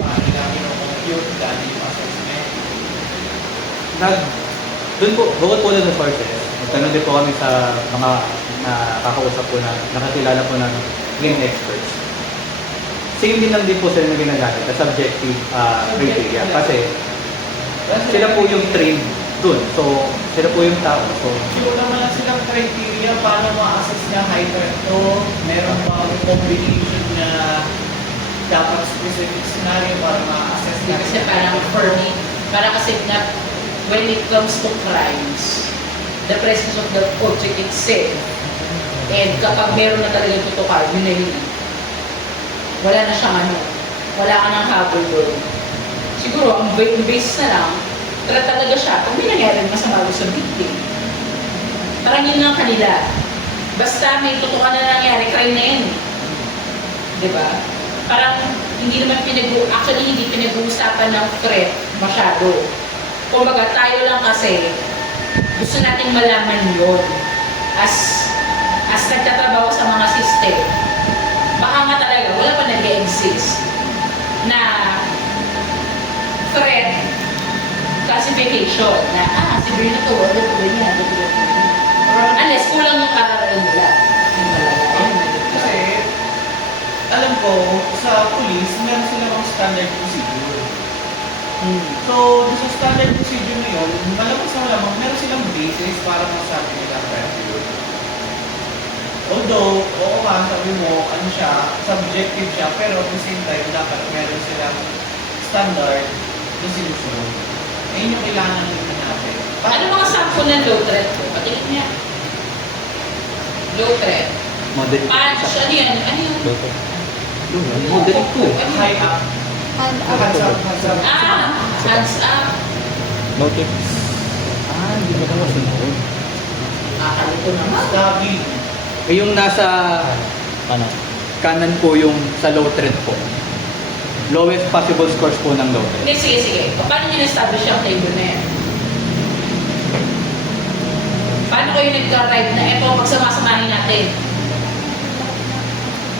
paano nila kino-compute, dahil yung assessment. Doon po, bukod po doon sa sources, magtanong din po kami sa mga nakakausap po na, nakakilala po ng game experts. Same din lang din po sila na ginagamit, na subjective criteria. Kasi sila po yung trained doon. So, sila po yung tao. So, Sure naman na silang criteria paano ma-assess niya hyper to, meron ba ang combination na dapat specific scenario para ma-assess niya. Kasi parang for me, parang kasi na when it comes to crimes, the presence of the object itself, and kapag meron na talagang tutukar, yun na yun. Wala na siyang ano, wala ka nang habol doon. Siguro, ang base na lang, talaga siya, kung may nangyari masama sa victim. Parang yun lang kanila. Basta may tutukan na nangyari, crime na yan. Diba? Parang hindi naman actually hindi pinag-uusapan ng threat masyado. Kumbaga, tayo lang kasi gusto nating malaman yun as nagtatrabaho sa mga system. Baka nga talaga, wala pa nag-exist na threat classification na, severe na to, wala to, ganyan, unless kulang yung kararalan nila. Yung talaga. Kasi, alam ko, sa police, meron silang standard procedure. So, doon sa standard procedure na yun, malamang sa malamang, meron silang basis para masabi nila pressure. Although, oo nga, sabi mo, ano siya, subjective siya, pero at the same time, dapat meron silang standard na sinusunod. Ayun yung kailangan natin. Ano mga sample ng low threat ko? Patingin niya. Low threat. model. Punch, ano yan? Ano yun? Model po. High up. Hand up. Hands up, hands up. Hands up. Motive. Hindi mo naman sunod. Nakakalito naman. Stabbing. Yung nasa, kanan po yung sa low threat po. Lowest possible scores po ng low threat. Hindi, sige. Paano nyo na-establish yung table na yan? Paano kayo nagka-arrive na eto, pagsamasamahin natin?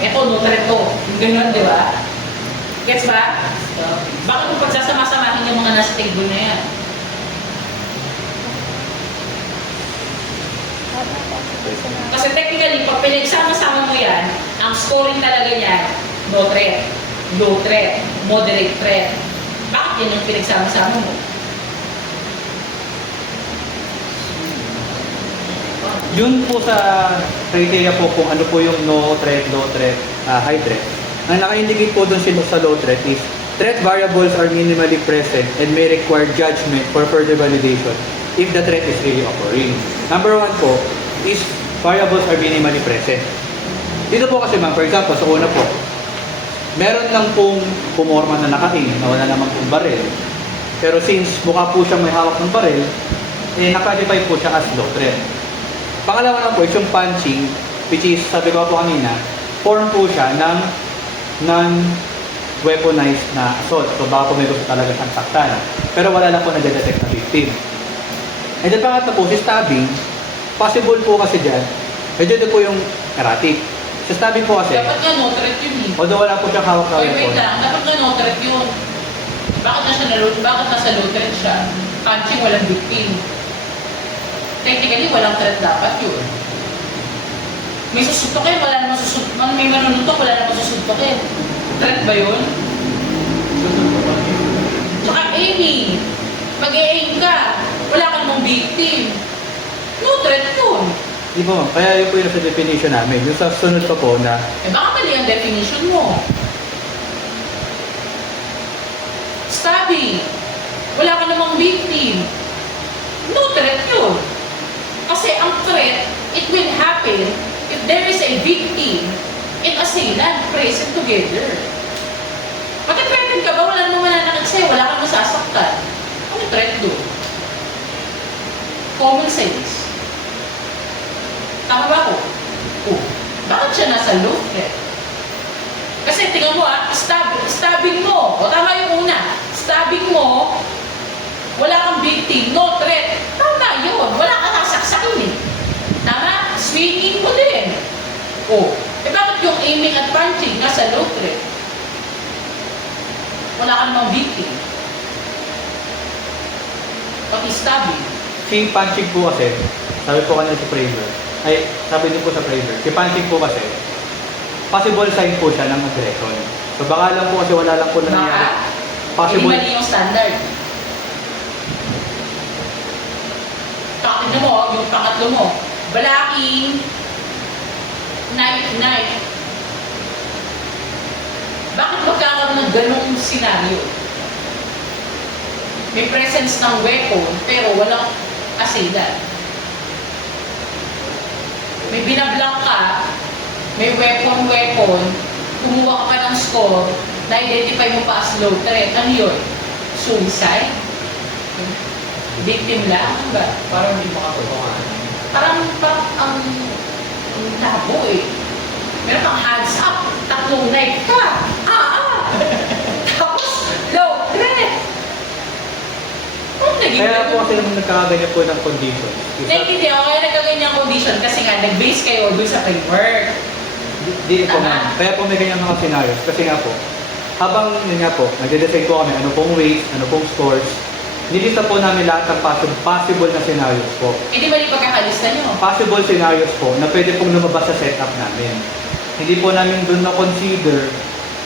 Eto, no threat to. Yung ganun, di ba? Gets ba? Bakit kung pagsasama-samahin yung mga nasa table na yan? Kasi technically, pag pinagsama-sama mo yan, ang scoring talaga niyan, no threat, low threat, moderate threat. Bakit yan yung pinagsama-sama mo? Yun po sa criteria po kung ano po yung no threat, low threat, high threat. Ang naka-indicate po doon sa low threat is threat variables are minimally present and may require judgment for further validation if the threat is really occurring. Number 1 po is variables are minimally present. Dito po kasi ma'am, for example, sa una po, meron lang pong pumorma na naka-aim na wala naman pong baril. Pero since mukha po siyang may hawak ng baril, naka-defy po siya as low threat. Pangalawa na po is yung punching, which is, sabi ko po kanina, form po siya ng non-weaponized na assault. So baka po may gusto talaga siyang saktan. Pero wala lang po nag-detect na victim. And then pangatlo po, si stabbing, possible po kasi dyan, medyo ito po yung erratic. Sa stabbing po kasi, Dapat nga no threat yun eh. although wala po siyang hawak na Wait weapon, lang, dapat nga no threat yun. Bakit nasa low threat siya? Punching, walang victim. Technically, walang threat dapat yun. May susuntokin, wala namang susuntokin. May manunutok, wala namang susuntokin. Threat ba yun? Tsaka aiming. Mag-aim ka, wala ka namang victim. No threat yun. di po, kaya yun po yung sa definition namin. Yung sa sunod pa po na, Baka mali ang definition mo. Stabbing. Wala ka namang victim. No threat yun. Kasi ang threat, it will happen if there is a victim and assailant present together. Pag-threaten ka ba, wala namang mananakit sa'yo, wala kang masasaktan. Ano threat doon? Common sense. Tama ba ako? Oh, bakit siya nasa low threat? Kasi tingnan mo stabbing mo. O tama yung una. Stabbing mo, wala kang victim, no threat. Tama yun. Wala kang nasaksakin eh. Tama? Swinging mo din. O, bakit yung aiming at punching nasa low threat? Wala ka namang victim. Pati stabbing. si punching po kasi, sabi po kanina si Fraser, sabi din po sa Fraser, si punching po kasi, possible sign po siya ng aggression. So baka lang po kasi wala lang po na nangyari. Possible. Hindi mali yung standard. Tignan mo, yung pangatlo mo. Blocking, knife. Bakit magkakaroon ng ganong senaryo? May presence ng weapon, pero walang assailant. May binablock ka, may weapon, kumuha ka pa ng score, na-identify mo pa as low threat. Ano yun? Suicide? Victim lang? Ano ba? Parang hindi makatotohanan. Parang ang labo eh. Meron kang hands up, tatlong knife ka. Tapos, low threat. Ano naging Kaya po kasi naman nagkakaganyan po ng condition. Naiintindihan ko, kaya nagkaganyan condition kasi nga, nag-base kayo dun sa framework. Di po Tama. ma'am. Kaya po may ganyan mga scenarios. Kasi nga po, habang yun nga po, nagde-decide po kami ano pong weight, ano pong scores, nilista po namin lahat ng possible na scenarios po. Hindi mali pagkakalista nyo. Possible scenarios po na pwede pong lumabas sa setup namin. Hindi po namin doon na-consider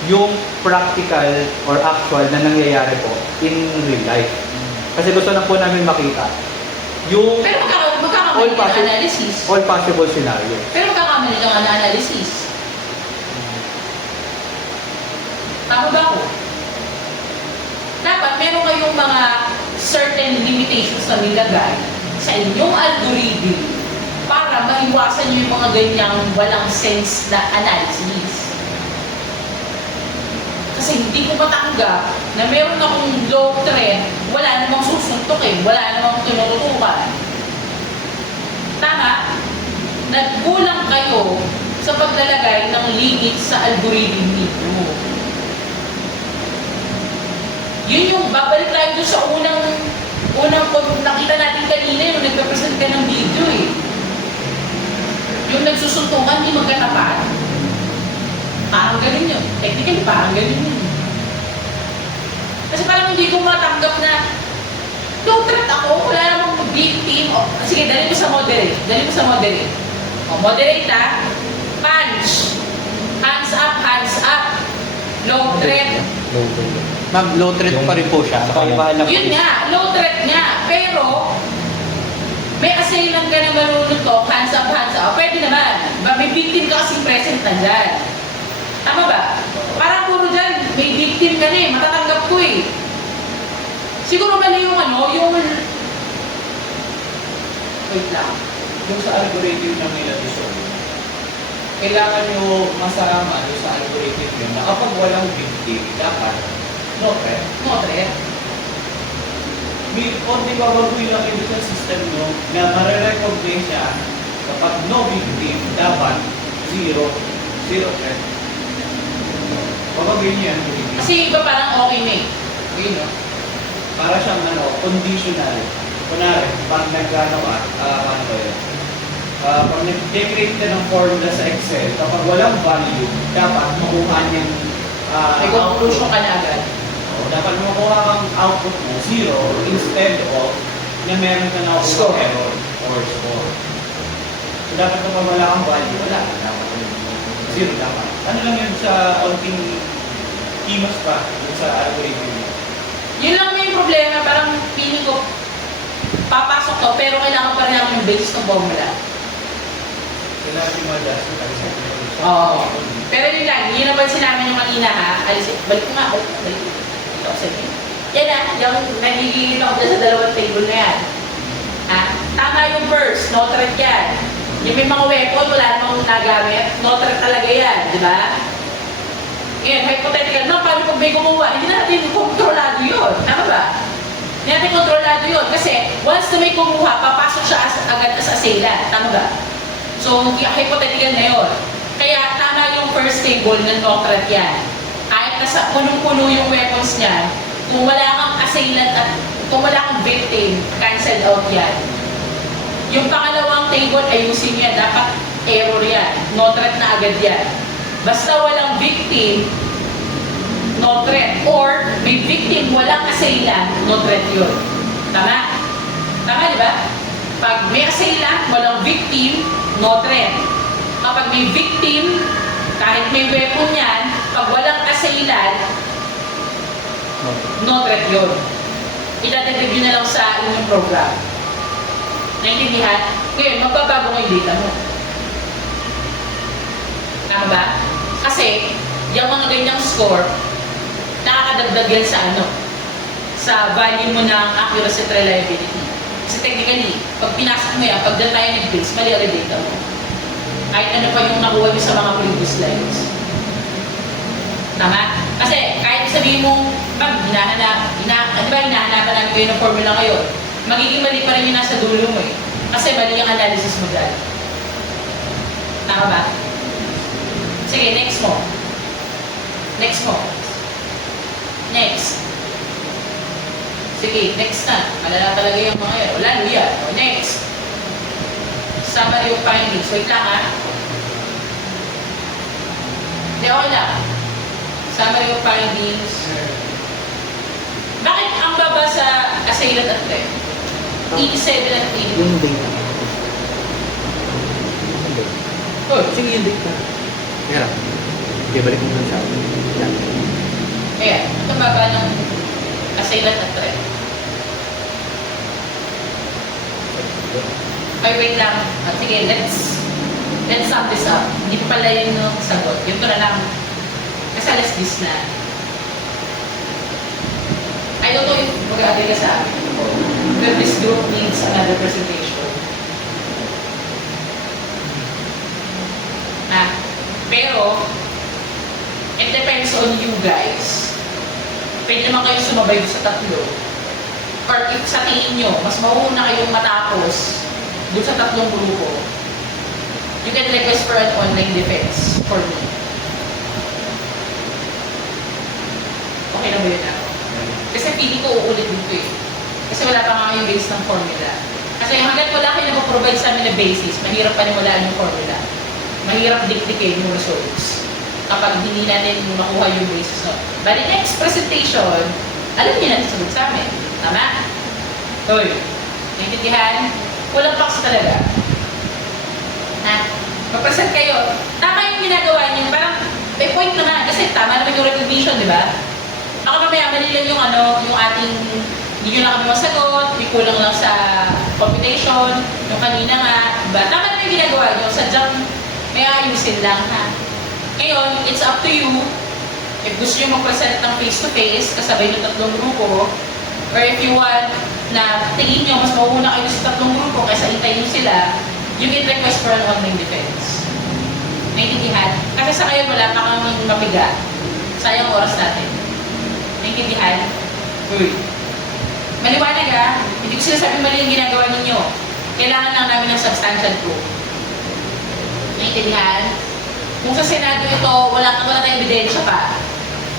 yung practical or actual na nangyayari po in real life. Kasi gusto na po namin makita yung Pero magkakamali ng analysis. all possible scenarios. Pero magkakamali ng analysis. Tama ba ako? Dapat meron kayong mga certain limitations na nilagay sa inyong algorithm para maiwasan nyo yung mga ganyang walang sense na analysis. Kasi hindi ko matanggap na meron akong low threat, wala namang susuntukin, wala namang tinututukan. Tama? Nagkulang kayo sa paglalagay ng limit sa algorithm ninyo. Yun yung babalik tayo doon sa unang nakita natin kanina yung nagpe-present ka ng video eh. Yung nagsusuntukan, hindi magkatapat. Parang ganun yun. Technically, parang ganun yun. Kasi parang hindi ko matanggap na low threat ako, wala namang victim. O, sige, dali mo sa moderate. O, moderate ha. Punch. Hands up. Low threat. Ma'am, low threat pa rin po siya. Nakaibahan lang po. Yun nga, low threat nga. Pero, may assailant ka na malulutok, hands up, pwede naman. May victim ka kasing present na dyan. Tama ba? Parang puro dyan, may victim ka na eh, matatanggap ko eh. Siguro mali yung yung... Wait lang. Yung sa algorithm ng nila design, kailangan nyo masama doon sa algorithm yun na kapag walang victim, dapat no threat. No threat. O di ba baguhin lang yun sa system nyo na marirecognize siya kapag no victim, dapat zero threat. Babaguhin niya yung algorithm. Kasi iba parang okay na eh. Yun, no? Para siyang conditional. Kunwari, pag nagkano ka, ano ba yun? Pag nag-create ka ng formula sa Excel, kapag walang value, dapat makuha niyang May conclusion ka na agad. dapat makuha kang output mo, zero, instead of na meron ka na Score. error or score. So dapat kapag wala kang value, wala ka. Dapat zero dapat. Ano lang yun sa onting kimas pa dun sa algorithm mo. Yun lang yung problema, parang feeling ko, papasok to, pero kailangan pa rin namin yung basis ng formula. Kailangan yung ma-adjust mo kasi Oo. Pero yun lang, yun napansin namin yung kanina ha, balik ko nga ako, balik ko. Ito, sige. Yan na, yung nagigilid ako dyan sa dalawang table na yan. Ha? Tama yung first, no threat yan. Yung may mga weapon, wala namang nagamit, no threat talaga yan, di ba? Ngayon, hypothetical, no, paano pag may kumuha? Hindi na natin kontrolado yun. Tama ba? Hindi natin kontrolado yun. Kasi, once na may kumuha, papasok siya agad as assailant. Tama ba? So, hypothetical na yun. Kaya, tama yung first table ng no threat yan. Kahit nasa punong-puno yung weapons niya, kung wala kang assailant at kung wala kang victim, cancel out yan. Yung pangalawang table, ayusin yan. Dapat error yan. No threat na agad yan. Basta walang victim, no threat. Or may victim, walang assailant, no threat yun. Tama? Tama, di ba? Pag may assailant, walang victim, no threat. Kapag may victim, kahit may weapon yan, pag walang assailant, no threat yun. Itatagdag yun na lang sa inyong program. Naintindihan? Ngayon, magbabago mo yung data mo. Tama ba? Kasi, yung mga ganyang score, nakakadagdag yan sa sa value mo ng accuracy at reliability. Kasi technically, pag pinasok mo yan, pag dyan tayo nag-base, mali ang data mo. Kahit ano pa yung nakuha mo sa mga previous slides. Tama? Kasi, kahit sabihin mong, pag hinahanapan namin kayo ng formula ngayon, magiging mali pa rin yung nasa dulo mo eh. Kasi mali yung analysis mo dyan. Tama ba? Sige, next mo. Next mo. Next. Sige, next na. Malala talaga yung mga yun. Wala, luya. O, next. Summary of findings. Wait lang ha. Hindi, okay lang. Summary of findings. Bakit ang baba sa assailant at threat? 87 at 80. Yung data. Oh, Sige yung data. Meron. Okay, balik mo lang siya. Yan. ayan. Ito baba ng assailant at threat. Okay, wait lang. Sige, let's sum this up. Hindi pa pala yun yung sagot. Yun to na lang. Kasi alas 10 na. I don't know if mag-agree ka sa akin. But this group needs another presentation. Pero, it depends on you guys. Pwede naman kayo sumabay sa tatlo. Or if sa tingin nyo, mas mauna kayong matapos dun sa tatlong grupo, you can request for an online defense for me. Okay na ba yun ako? Kasi pili ko uulit dito eh. Kasi wala pa nga kayong base ng formula. Kasi hanggat wala kayo na-provide sa amin na basis, mahirap paniwalaan yung formula. Mahirap dikdikin yung results kapag hindi natin makuha yung basis no. But the next presentation, alam niyo natin sagot sa amin. Tama? Hoy, naintindihan? Walang box talaga. Mag-present kayo. Tama yung ginagawa niyo. Parang may point naman. Kasi tama naman yung recognition, di ba? Baka mamaya mali lang yung yung ating hindi nyo lang kami masagot, may kulang lang sa computation, yung kanina nga, diba? Tama na yung ginagawa nyo, sadyang may ayusin lang ha. Ngayon, it's up to you. If gusto nyo mag-present ng face-to-face, kasabay ng tatlong grupo, or if you want na tingin nyo, mas mauuna kayo sa tatlong grupo kaysa intayin nyo sila, you can request for an online defense. Naintindihan? Kasi sa ngayon wala pa kang mapiga. Sayang oras natin. Naintindihan? Uy. Maliwanag ha, hindi ko sinasabi mali yung ginagawa ninyo. Kailangan lang namin ng substantial proof. Naintindihan? Kung sa Senado ito, wala tayong ebidensya pa.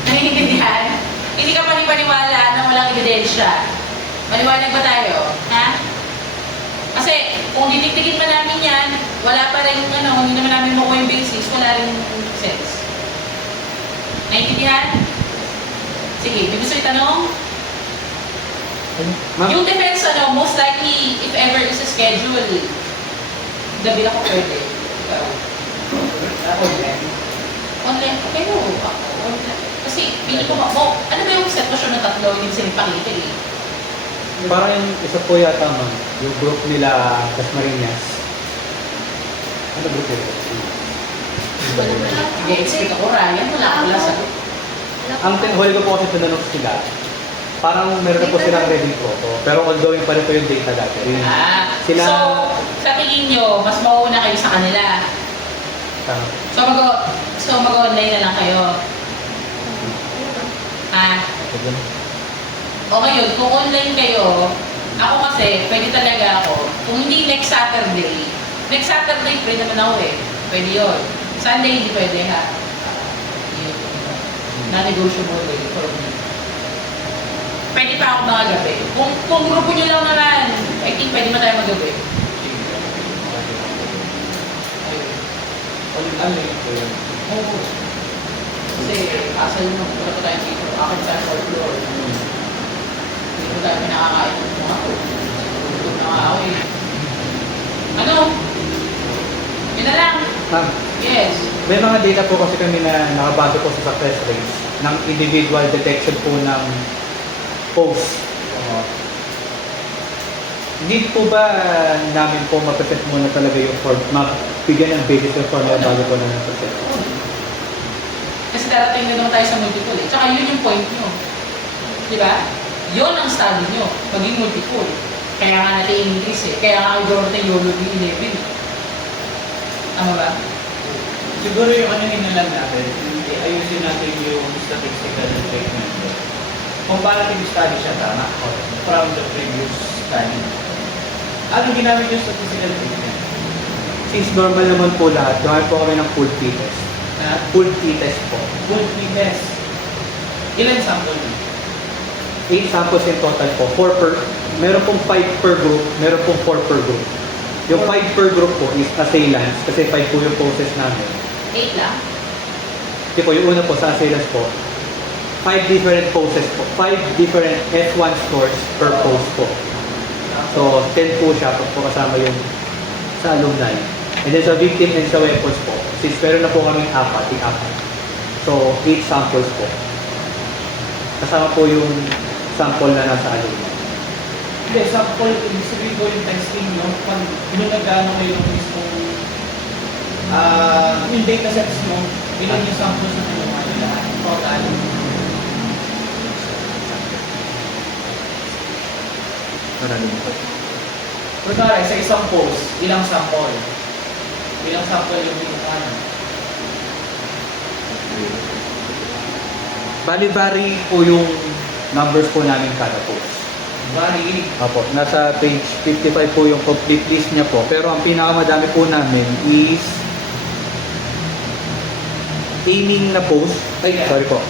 Naintindihan? Hindi ka panipaniwala na walang ebidensya. Maliwanag ba tayo? Ha? Kasi kung titigtigin pa namin yan, wala pa rin, hindi naman namin makuha yung basis, wala rin sense. Naintindihan? Sige, may gusto itanong? Ma'am, Yung defense, most likely, if ever is a schedule, gabi ako pwede. Online, pero online. Kasi, pili ko ano ba yung sitwasyon ng tatlo, hindi sila pakita eh. parang yung isa po yata, ma'am, yung group nila Dasmariñas. Ano group nila? Sige, expect ako, Ryan, wala sa Ang huli ko po kasi tinanong sila, parang meron na po silang ready po. Pero ongoing pa rin po yung data dati. Sila- So, sa tingin nyo, mas mauuna kayo sa kanila. Tama. So mag-online na lang kayo. O ngayon, kung online kayo, ako kasi, pwede talaga ako. Kung hindi next Saturday free naman ako eh. Pwede yun. Sunday hindi pwede ha. Yun. Non-negotiable day for me. Pwede pa ako mga gabi. Kung grupo nyo lang naman, I think pwede mo tayo magabi. Oo. Kasi, asa yun, magpura ko tayo dito. Akin sa fourth floor. Dito tayo pinakakain ng mga ko. Dito na nga ako eh. Ano? Yun na lang. Ma'am, Yes. may mga data po kasi kami na nakabase po sa success rates ng individual detection po ng post. Hindi po ba namin po mapresent muna talaga yung form, mabigyan ng basis yung formula bago po na napresent? Kasi darating na naman tayo sa multiple eh. Tsaka yun yung point nyo. Di ba? Yun ang study nyo. Maging multiple. Kaya nga natin English eh. Kaya nga gawin natin YOLO B11 eh. Tama ba? Siguro yung ano hinalang natin, ayusin natin yung statistical treatment. Comparative study siya, tama? From the previous study. Ano ginamit yung statistical treatment? Since normal naman po lahat, gawin po kami ng full t-test. Na Full t-test po. good test. Ilan sample? 8 samples in total po. 4 per, meron pong 5 per group, meron pong 4 per group. Yung 5 per group po is assailants, kasi 5 po yung poses namin. 8 lang. Hindi po, yung una po sa assailants po, 5 different poses po. 5 different F1 scores per pose po. So, 10 po siya pag po kasama yung sa alumni. And then sa victim and sa weapons po, since meron na po kaming apat. So, 8 samples po. Kasama po yung sample na nasa alumni. Hindi, sample, ibig sabihin ko yung testing, no? Pag ginagano mo yung mismong yung data sets mo, ilan yung samples na kinuha nila? Total. Kunwari, sa isang post, ilang sample? Ilang sample yung kinuha na? Bali-bari po yung numbers po namin kada post. Vary. Opo, nasa page 55 po yung complete list niya po. Pero ang pinakamadami po namin is aiming na post, sorry po,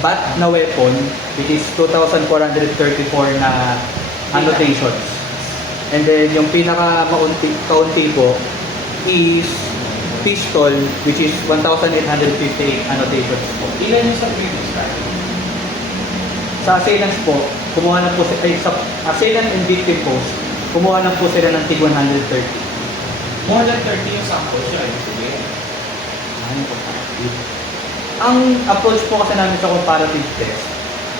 bat na weapon, which is 2,434 na annotations. And then yung pinaka-kaunti po is pistol, which is 1,858 annotations po. Ilan yung sa previous study? Sa assailants po, kumuha na po sa assailant and victim post, kumuha na po sila ng tig 130. More than 30 yung samples yun, ibig sabihin. Ano po? Ang approach po kasi namin sa comparative test,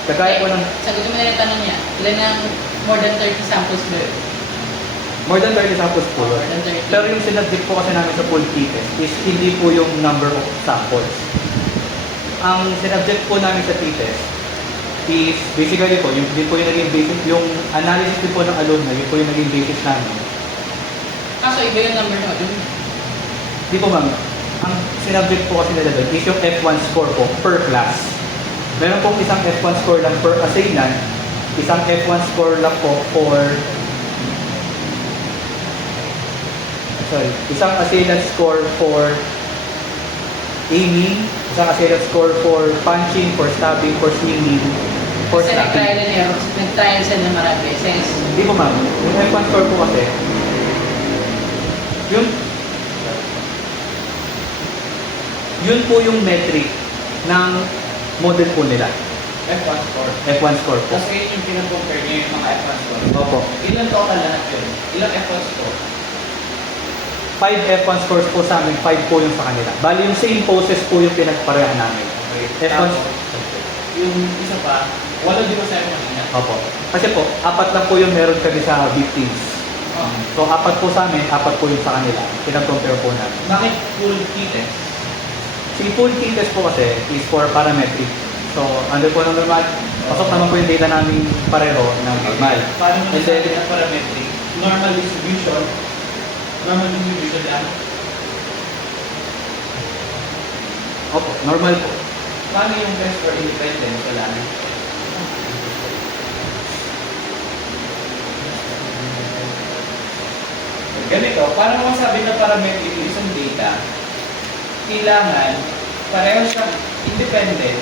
kagaya po ng Sagutin mo na yung tanong niya. Ilan ng more than 30 samples ba yun? More than 30 samples po yun. More than 30. Pero yung sinabject po kasi namin sa full t-test is hindi po yung number of samples. Ang sinabject po namin sa t-test is basically po, yung naging basis, yung analysis din po ng alumna, yun po yung naging basis namin. Kaso iba yung number mo. Di po ma'am, ang sinabject po kasi nila doon is yung F1 score po per class. Meron pong isang F1 score lang per assailant, isang F1 score lang po isang assailant score for aiming, isang assailant score for punching, for stabbing, for swinging, for Kasi stabbing. nag-trial and error. Nag-trial sila ng maraming beses. Hindi po ma'am, yung F1 score po kasi, yun po yung metric ng model po nila. F1 score. F1 score po. Tapos yun yung pinag-compare niyo yung mga F1 score. Opo. Ilan total lahat yun? Ilang F1 score? 5 F1 scores po sa amin, 5 po yung sa kanila. Bali yung same poses po yung pinagparehan namin. F1 Tapos, yung isa pa, wala di ba sa'yo kanina? Opo. Kasi po, 4 lang po yung meron kami sa victims. So 4 po sa amin, 4 po yung sa kanila. Pinag-compare po namin. Bakit full t-test? Si full t-test po kasi is for parametric. So, under po ng normal, pasok naman po yung data namin pareho ng normal. Paano mo And nasabi then, ang parametric? Normal distribution lang. opo, normal po. Paano yung test for independence? Wala na. Ganito, para mo masabi na parametric yung isang data, kailangan pareho siyang independent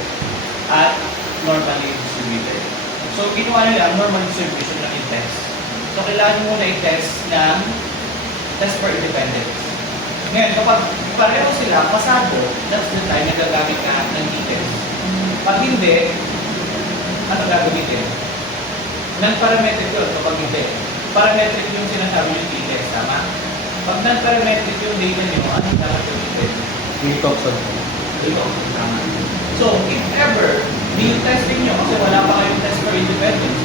at normally distributed. So, ginawa nila normal distribution ng test. So, kailangan mo na i-test ng test for independence. Ngayon, kapag pareho sila, pasado, that's the time na gagamit ka ng t-test. Pag hindi, ano gagamitin? Non-parametric yun kapag hindi. Parametric yung sinasabi yung t-test, tama? Pag non-parametric yung data nyo, ano dapat yung t-test? Yung Thompson. Ito, tama. So, if ever, yung testing nyo, kasi wala pa kayong test for independence,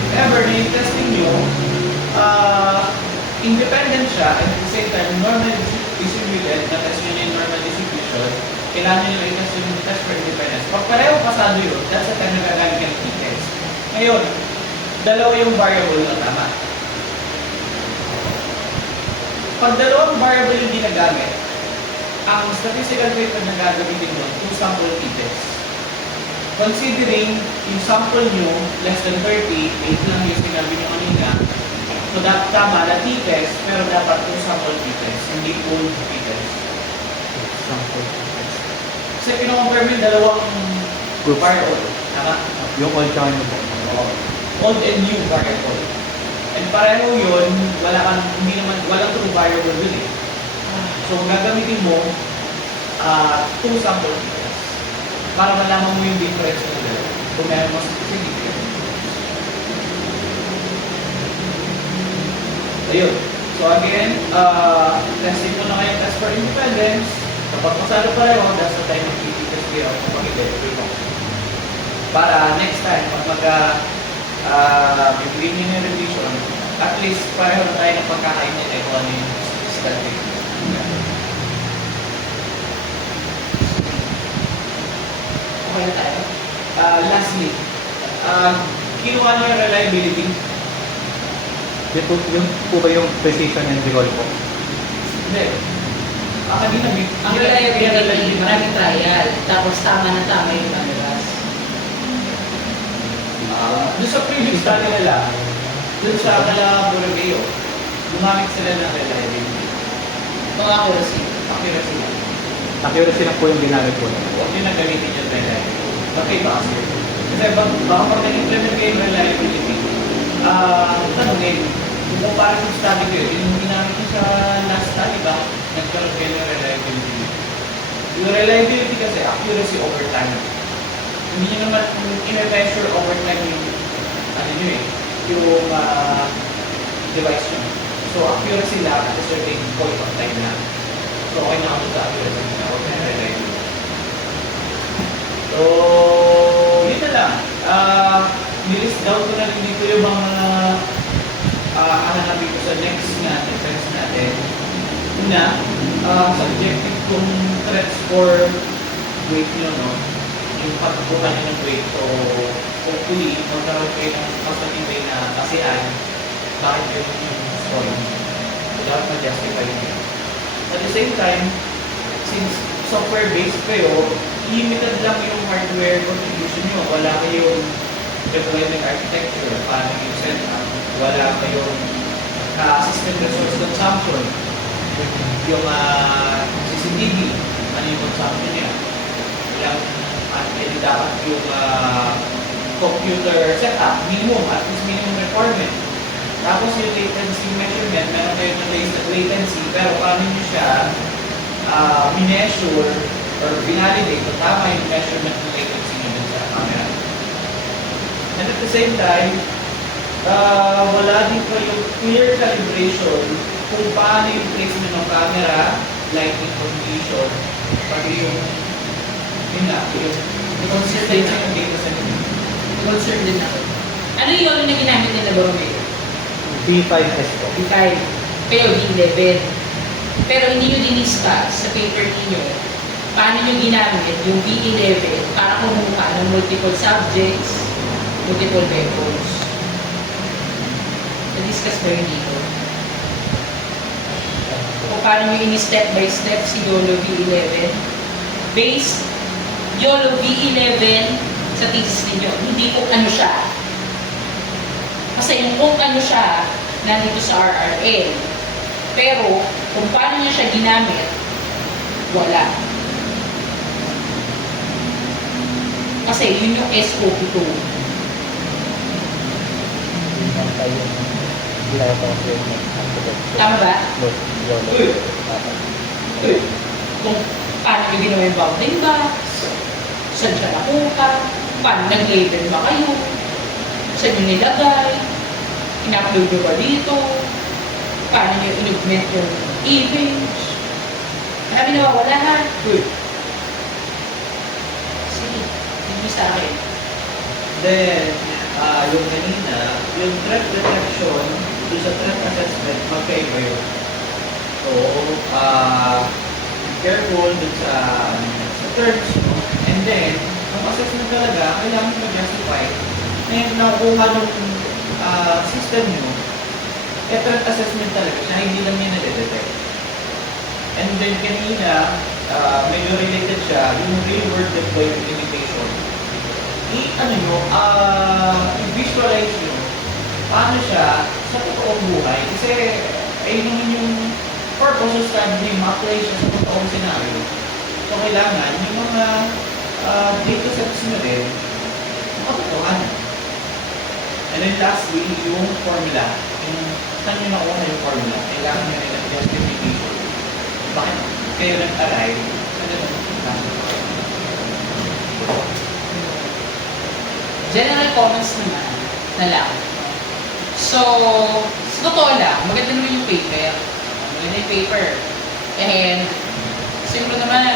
if ever na yung testing nyo, independent siya, and at the same time, normally distributed, na-test nyo yung normal distribution, kailangan nyo i-test yung test for independence. Pag pareho pasado yun, that's the time na gagaling yung t-test. Ngayon, dalawa yung variable na tama. Pag dalawang variable yung ginagamit, ang statistical method na gagamitin doon, two sample t-test. Considering yung sample nyo, less than 30, 8 lang yung sinabi nyo kanina, so dapat tama na t-test, pero dapat two sample t-test, hindi full t-test. Kasi pinocompare mo yung dalawang Groups. variable. Tama? Yung old tsaka yung po. Old and new variable. And pareho yun, walang true variable dun eh. So, gagamitin mo two sample t-test para malaman mo yung difference ng dalawa. Kung meron mas significant. Ayun. So again, testing mo na kayo test for independence. Kapag masalo pareho, that's the time mag-test kayo kapag i-verify mo. Para next time, pag bibigyan nyo ng revision, at least pareho na tayo ng pagkakaintindi kung ano yung static. Okay na tayo. Lastly, kinuha nyo yung reliability. Yun po ba yung precision and recall po? Hindi. Kanina, Ang reliability, maraming trial. Tapos tama na tama yung numbers. Doon sa previous study nila, doon sa kala Borromeo, gumamit sila ng reliability. Mga accuracy. Accuracy lang. Accuracy lang po yung ginamit po. Huwag nyo na gamitin yung reliability. Okay ba kasi? Kasi baka pag nag-implement kayo yung reliability, tanongin, kung kumpara sa study ko yun, yung ginamit nyo sa last study ba, nagkaroon kayo ng reliability. Yung reliability kasi, accuracy over time. Hindi nyo naman i-measure over time yung, yung device nyo. So, accuracy lang at a certain point of time na. So, okay na ako sa accuracy na. Huwag na reliability. So, yun na lang. Nilist down ko na rin dito yung mga hahanapin ko sa next na una, subjective kung threats for weight nyo, no? Yung patutukan nyo ng weight. So, hopefully, magkaroon kayo ng mas matibay na kasihan bakit kayo yung scoring. So, dapat ma-justify nyo. At the same time, since software-based kayo, limited lang yung hardware contribution nyo. Wala kayong deployment architecture, paano yung setup. Wala kayong system resource consumption. Yung CCTV, ano yung consumption niya. Ilang, dapat yung computer setup, minimum, at least minimum requirement. Tapos yung latency measurement, meron kayo ng latency, pero paano nyo siya mineasure or binalidate kung tama yung measurement ng latency nyo dun sa camera. And at the same time, wala din po yung clear calibration kung paano yung placement ng camera, lighting condition, pati yung Concern din ako. yung data sa inyo. Concern din ako. Ano yung na ginamit nila barometer? B5S po. B5. Kayo, B11. Pero hindi nyo dinista sa paper ninyo paano nyo ginamit yung B11 para kumuha ng multiple subjects, multiple weapons. Na-discuss ba yun dito? O paano nyo ini-step by step si YOLO B11? Based YOLO B11 sa thesis ninyo. Hindi kung ano siya. Kasi yung kung ano siya, nandito sa RRL. Pero, kung paano niya siya ginamit, wala. Kasi yun yung SOP2. Tama ba? Kung paano nyo ginawa yung bounding box, saan siya nakuha, paano nag-label ba kayo, saan nyo nilagay, in-upload nyo ba dito, paano nyo in-augment yung image. Marami nawawala ha. Good. Sige, hindi sa akin. Then, yung kanina, yung threat detection, yung sa threat assessment, magkaiba yun. So, careful dun sa terms, no? And then, ang assessment talaga, kailangan nyo justify na yung nakuha ng system nyo, threat assessment talaga siya, hindi lang yan na-detect. And then kanina, medyo related siya, yung real-world deployment limitation. I-ano nyo, i-visualize nyo, paano siya sa totoong buhay. Kasi, ayun naman yung purpose of study nyo, ma-apply siya sa totoong scenario. So, kailangan yung mga data sets nyo rin, matotohan. And then lastly, yung formula. Yung saan nyo nakuha yung formula? Kailangan nyo rin ang justification. Bakit kayo nag-arrive? General comments naman na lang. So, sa totoo lang, maganda naman yung paper. Maganda yung paper. And, simple naman,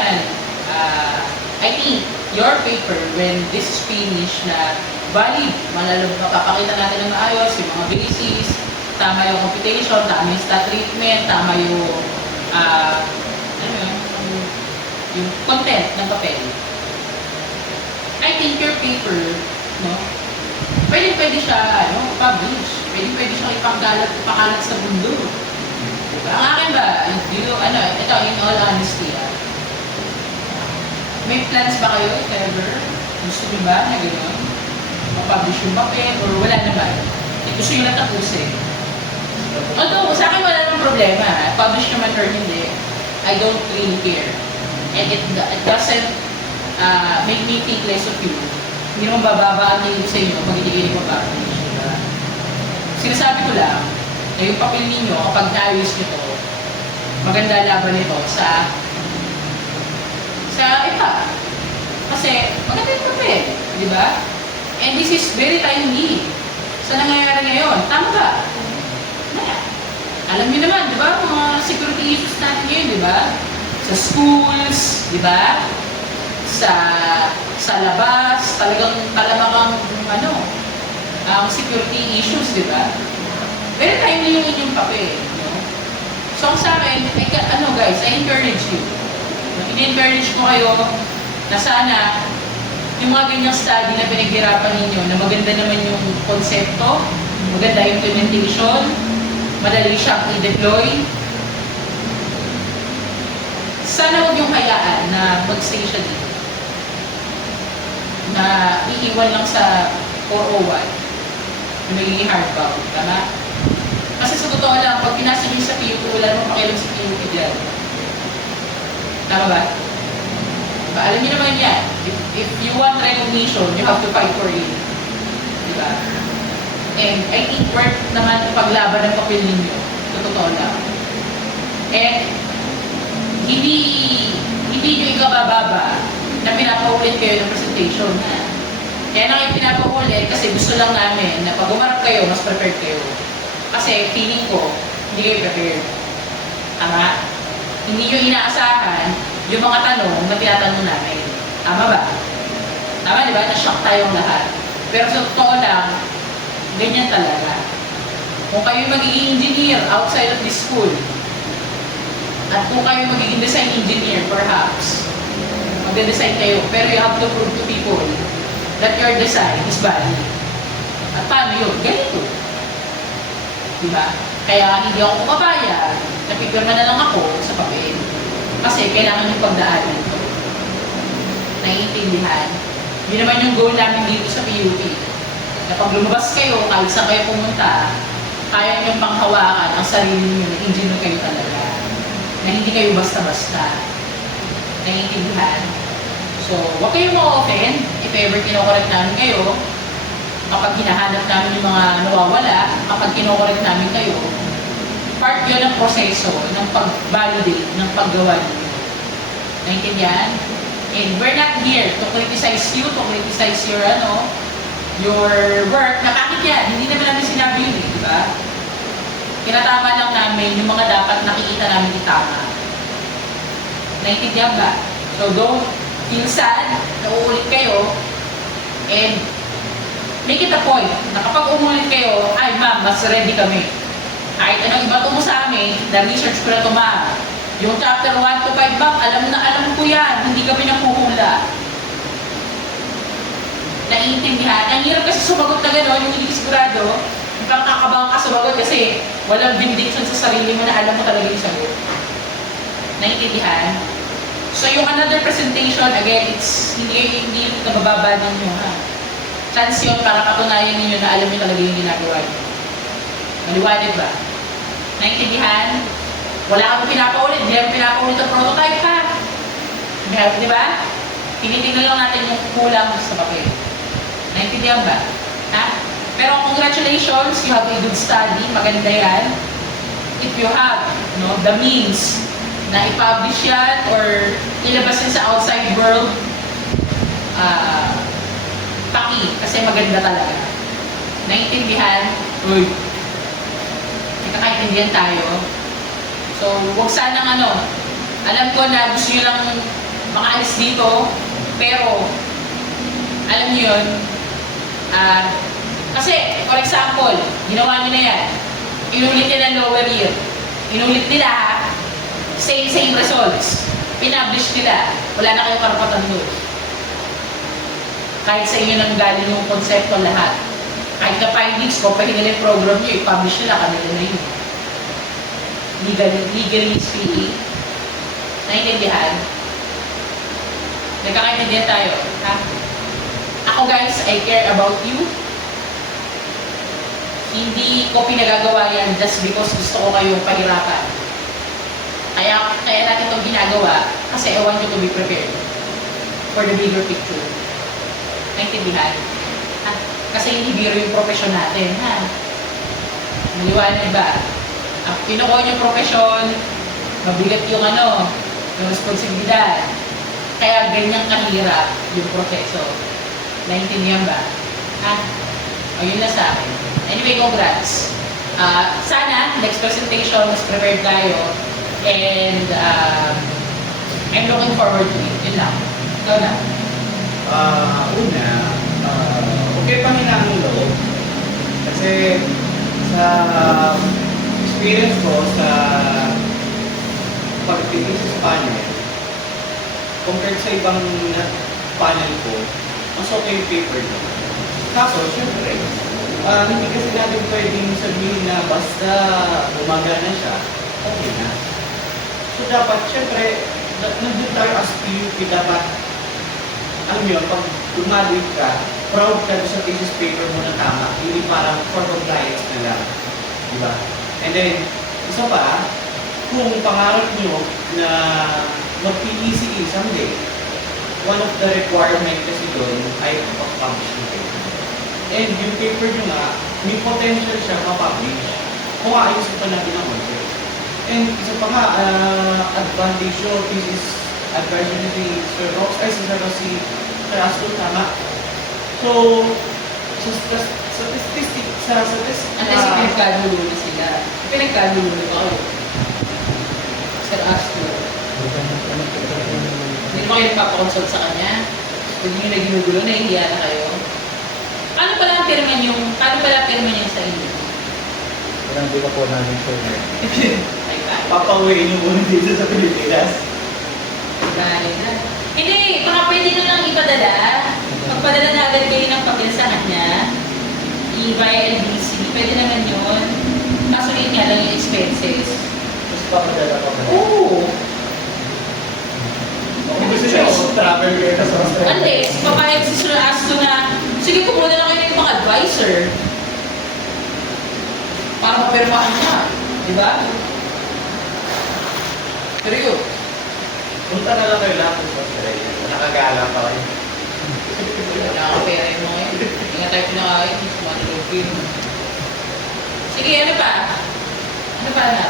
I think, your paper, when this is finished na valid, mapapakita natin ng maayos, yung mga basis, tama yung computation, tama yung stat treatment, tama yung, yung content ng papel. I think your paper, no, pwede siya, publish. Pwede siya ipakalat sa mundo. Diba? Ang akin ba, ito, in all honesty, may plans ba kayo, if ever? Gusto nyo ba na gano'n? Ma-publish yung papel, or wala naman? Gusto nyo na tapusin. Although, sa akin wala nang problema, publish naman or hindi, I don't really care. And it doesn't make me think less of you. Hindi naman bababa ang tingin ko sa inyo pag hindi kayo mag-publish, diba? Sinasabi ko lang, na yung papel ninyo, kapag na-ayos nyo to, maganda laban nito sa iba. Kasi, maganda yung papel, di ba? And this is very timely. Sa nangyayari ngayon, tama ba? Alam niyo naman, di ba, mga security issues natin ngayon, di ba? Sa schools, di ba? Sa labas, talagang talamakang, ang security issues, di ba? Very timely yung inyong papel, no? So, So ang sa akin, guys, I encourage you. In-encourage ko kayo na sana yung mga ganyang study na pinaghirapan ninyo, na maganda naman yung konsepto, maganda yung implementation, madali siyang i-deploy. Sana huwag yung hayaan na mag-stay siya dito. Na iiwan lang sa 401. Na magiging hardbound. Tama? Kasi sa totoo lang, pag pinasa niyo sa PUP, wala namang pakialam sa PUP dyan. Tama ba? Diba? Alam niyo naman yan. If you want recognition, you have to fight for it. Diba? And I think worth naman paglaban ng papel ninyo. Sa totoo lang. And hindi nyo ikabababa na pinapaulit kayo ng presentation. Kaya na kayo pinapaulit kasi gusto lang namin na pag umarap kayo, mas prepared kayo. Kasi feeling ko, hindi kayo prepared. Tama? Hindi nyo inaasahan yung mga tanong na tinatanong namin. Tama ba? Tama, di ba? Na-shock tayong lahat. Pero sa totoo lang, ganyan talaga. Kung kayo magiging engineer outside of this school, at kung kayo magiging design engineer, perhaps, magde-design kayo, pero you have to prove to people that your design is valid. At paano yun? Ganito. Diba? Kaya hindi ako papayag, napipirma na lang ako sa papel. Kasi kailangan yung pagdaanan ito. Naiintindihan? Yun naman yung goal namin dito sa PUP. Na pag lumabas kayo, kahit saan kayo pumunta, kaya niyong panghawakan ang sarili niyo na engineer kayo talaga. Na hindi kayo basta-basta. Naiintindihan? So, huwag kayong ma-offend if ever kinokorek namin kayo. Kapag hinahanap namin yung mga nawawala, kapag kinokorek namin kayo, part yun ng proseso ng pag-validate, ng paggawa niyo. Naiintindihan? And we're not here to criticize you, to criticize your work. Nakakit yan. Hindi naman namin sinabi yun, di ba? Tinatama lang namin yung mga dapat nakikita namin itama. Naiintindihan ba? So don't feel sad na uulit kayo and make it a point na kapag umulit kayo, ay ma'am, mas ready kami. Kahit anong iba mo sa amin, na-research ko na ito ma'am. Yung chapter 1 to 5 ma'am, alam ko yan, hindi kami nakuhula. Naiintindihan? Ang hirap kasi sumagot na gano'n, yung hindi sigurado, yung kakabang ka sumagot kasi walang vindication sa sarili mo na alam mo talaga yung sagot. Naiintindihan? So yung another presentation, again, it's hindi nabababa ninyo ha. Chance yun para patunayan ninyo na alam nyo talaga yung ginagawa nyo. Maliwanag ba? Naiintindihan? Wala kang pinapaulit, hindi kang pinapaulit ang prototype ha. Di ba? Tinitingnan lang natin yung kulang sa papel. Naiintindihan ba? Ha? Pero congratulations, you have a good study, maganda yan. If you have the means na i-publish yan or ilabas yan sa outside world, paki, kasi maganda talaga. Naiintindihan? Uy, nakakaintindihan tayo. So, huwag sanang alam ko na gusto nyo lang makaalis dito, pero, alam nyo yun, kasi, for example, ginawa nyo na yan, inulit nyo ng lower year, inulit nila same results, pinablish nila, wala na kayong karapatan doon. Kahit sa inyo nang galing yung konsepto lahat. Kahit na findings ko, pahinga yung program nyo, i-publish nila, kanila na yun. Legally speaking, naiintindihan? Nagkakaintindihan tayo, ha? Ako guys, I care about you. Hindi ko pinagagawa yan just because gusto ko kayong pahirapan. Kaya natin itong ginagawa kasi I want you to be prepared for the bigger picture. Naintindihan? Ha? Kasi hindi biro yung profesyon natin, ha? Maliwanag ba? Kinukuha yung profesyon, mabigat yung yung responsibilidad. Kaya ganyan kahirap yung proseso. Naintindihan ba? Ha? O yun na sa akin. Anyway, congrats. Sana, next presentation, mas prepared tayo. And I'm looking forward to it. Yun lang. Ikaw na. Una, okay panghinaan ng loob. Kasi sa experience ko sa pag-thesis panel, compared sa ibang panel ko, mas okay yung paper ko. Kaso, syempre, hindi kasi natin pwedeng sabihin na basta gumagana siya, okay na. So dapat, syempre, nandun tayo as PUP, dapat, alam mo yun, pag graduate ka, proud ka doon sa thesis paper mo na tama, hindi parang for compliance na lang. Diba? And then, isa pa, kung pangarap nyo na mag-PECE someday, one of the requirement kasi doon ay mag-publish yung paper. And yung paper nyo nga, may potential siya ma-publish kung aayusin pa natin ang content. And isa pa nga, advantage yun, this is advisory ni si Sir Rox, ay si Sir Rox, si Sir Aston, tama. So, sa statistics, Unless pinagkagulo na sila. Pinagkagulo na ba kayo? Sir Astro. Hindi naman kayo nagpapakonsult sa kanya. Pag nyo na ginugulo, nahihiya na kayo. Paano pala ang pirma nyo sa inyo? Walang di ka po namin sure. Ay, tayo. papauwiin nyo muna dito sa Pilipinas. Dahil na. Hindi, baka pwede nyo lang ipadala. Pagpadala na agad kayo ng papel sa kanya, via LBC, pwede naman yun. Kaso yun nga lang yung expenses. Mas papadala pa ba? Oo. Kung gusto nyo, travel kayo na sa Australia. Unless, papayag si Sir Astro na, sige, kumuha na lang kayo ng mga advisor. Para mapirmahan niya. Di ba? Pero yun. Punta na lang kayo lahat sa Australia. Nakagala pa kayo. Nakakapera yung mga yun. Hindi nga tayo pinakain. Sumanulogin. Sige, ano pa? Ano pa na?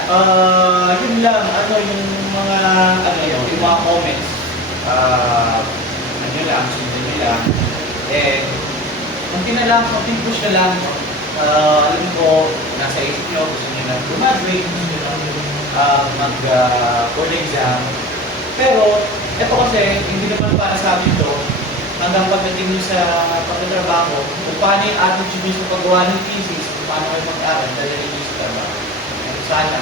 Yun lang, yung mga, yung mga comments. Ano lang, sundan nyo lang. And, mag-push na lang. Alam ko, nasa isip nyo, gusto nyo na graduate, gusto nyo na mag-board exam. Pero, ito kasi, hindi naman para sa amin to, hanggang pagdating nyo sa pagtatrabaho, kung paano yung attitude nyo sa paggawa ng thesis, kung paano kayo mag-aral, dadalhin nyo sa trabaho. And sana,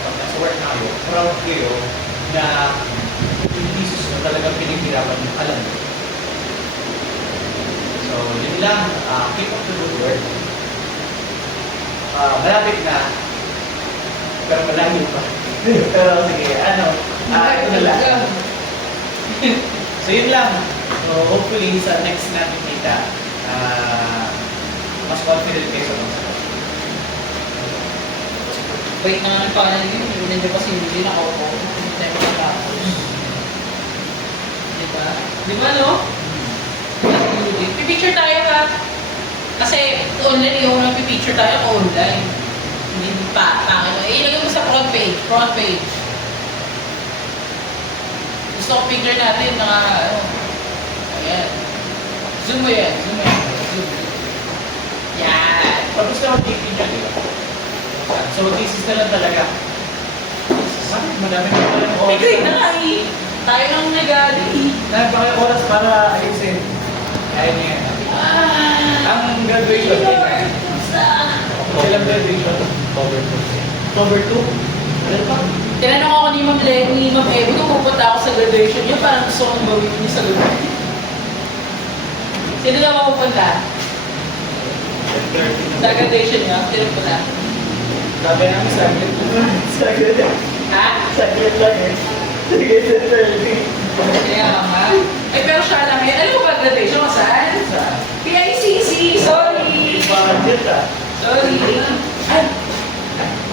pag nasa work na kayo, proud kayo na yung thesis mo talagang pinaghirapan nyo, alam mo. So, yun lang, keep up the good work. Malapit na, pero malayo pa. Pero sige, ito na lang. So yun lang. So hopefully sa next natin kita, mas confident kayo sa mga. Wait na nga ng panel yun. Nandiyan pa si Rudy nakaupo. Hindi tayo makatapos. Diba? Diba no? Pipicture tayo ha. Kasi online yung nagpipicture tayo online. Hindi pa. Ilagay mo sa front page. Front page. Gusto ko picture natin na ayan. Zoom mo yan. Zoom mo yan. Zoom. Yan. Tapos na mag-DP niya, di ba? So thesis na lang talaga. Bakit madami na pala ng oras? Agree na nga eh. Tayo nang nag-ali. Dahil pa kayo oras para ayusin. Kaya niya yan. Ang graduation din eh. Ilang graduation? October 2? Ano pa? Tinanong ako ni Ma'am Lenny, Ma'am Evo, kung pupunta ako sa graduation niya, parang gusto kong bawin niya sa lugar. Sino na mapupunta? Sa graduation niya? Sino pala? Sabi namin saglit. Saglit. Ha? Saglit lang eh. Sige, sige. Kaya nga. Ay, pero siya lang ngayon. Alam mo ba graduation ko saan? Saan? PICC! Sorry! Budget ah. Sorry! Ay!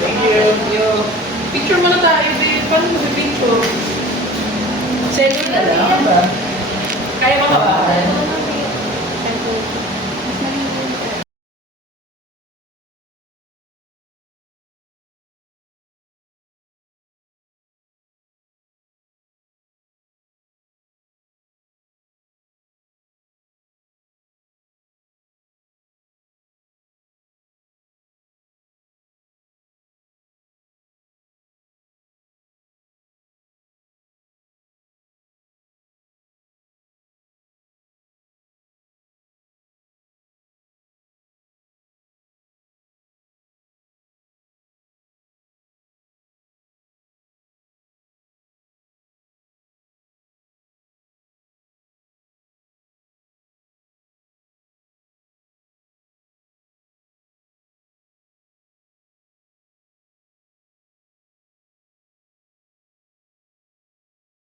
Thank you. Picture mo na tayo din. Paano mo picture? Selfie na lang. ba? Kaya mo ba? Ano naman yung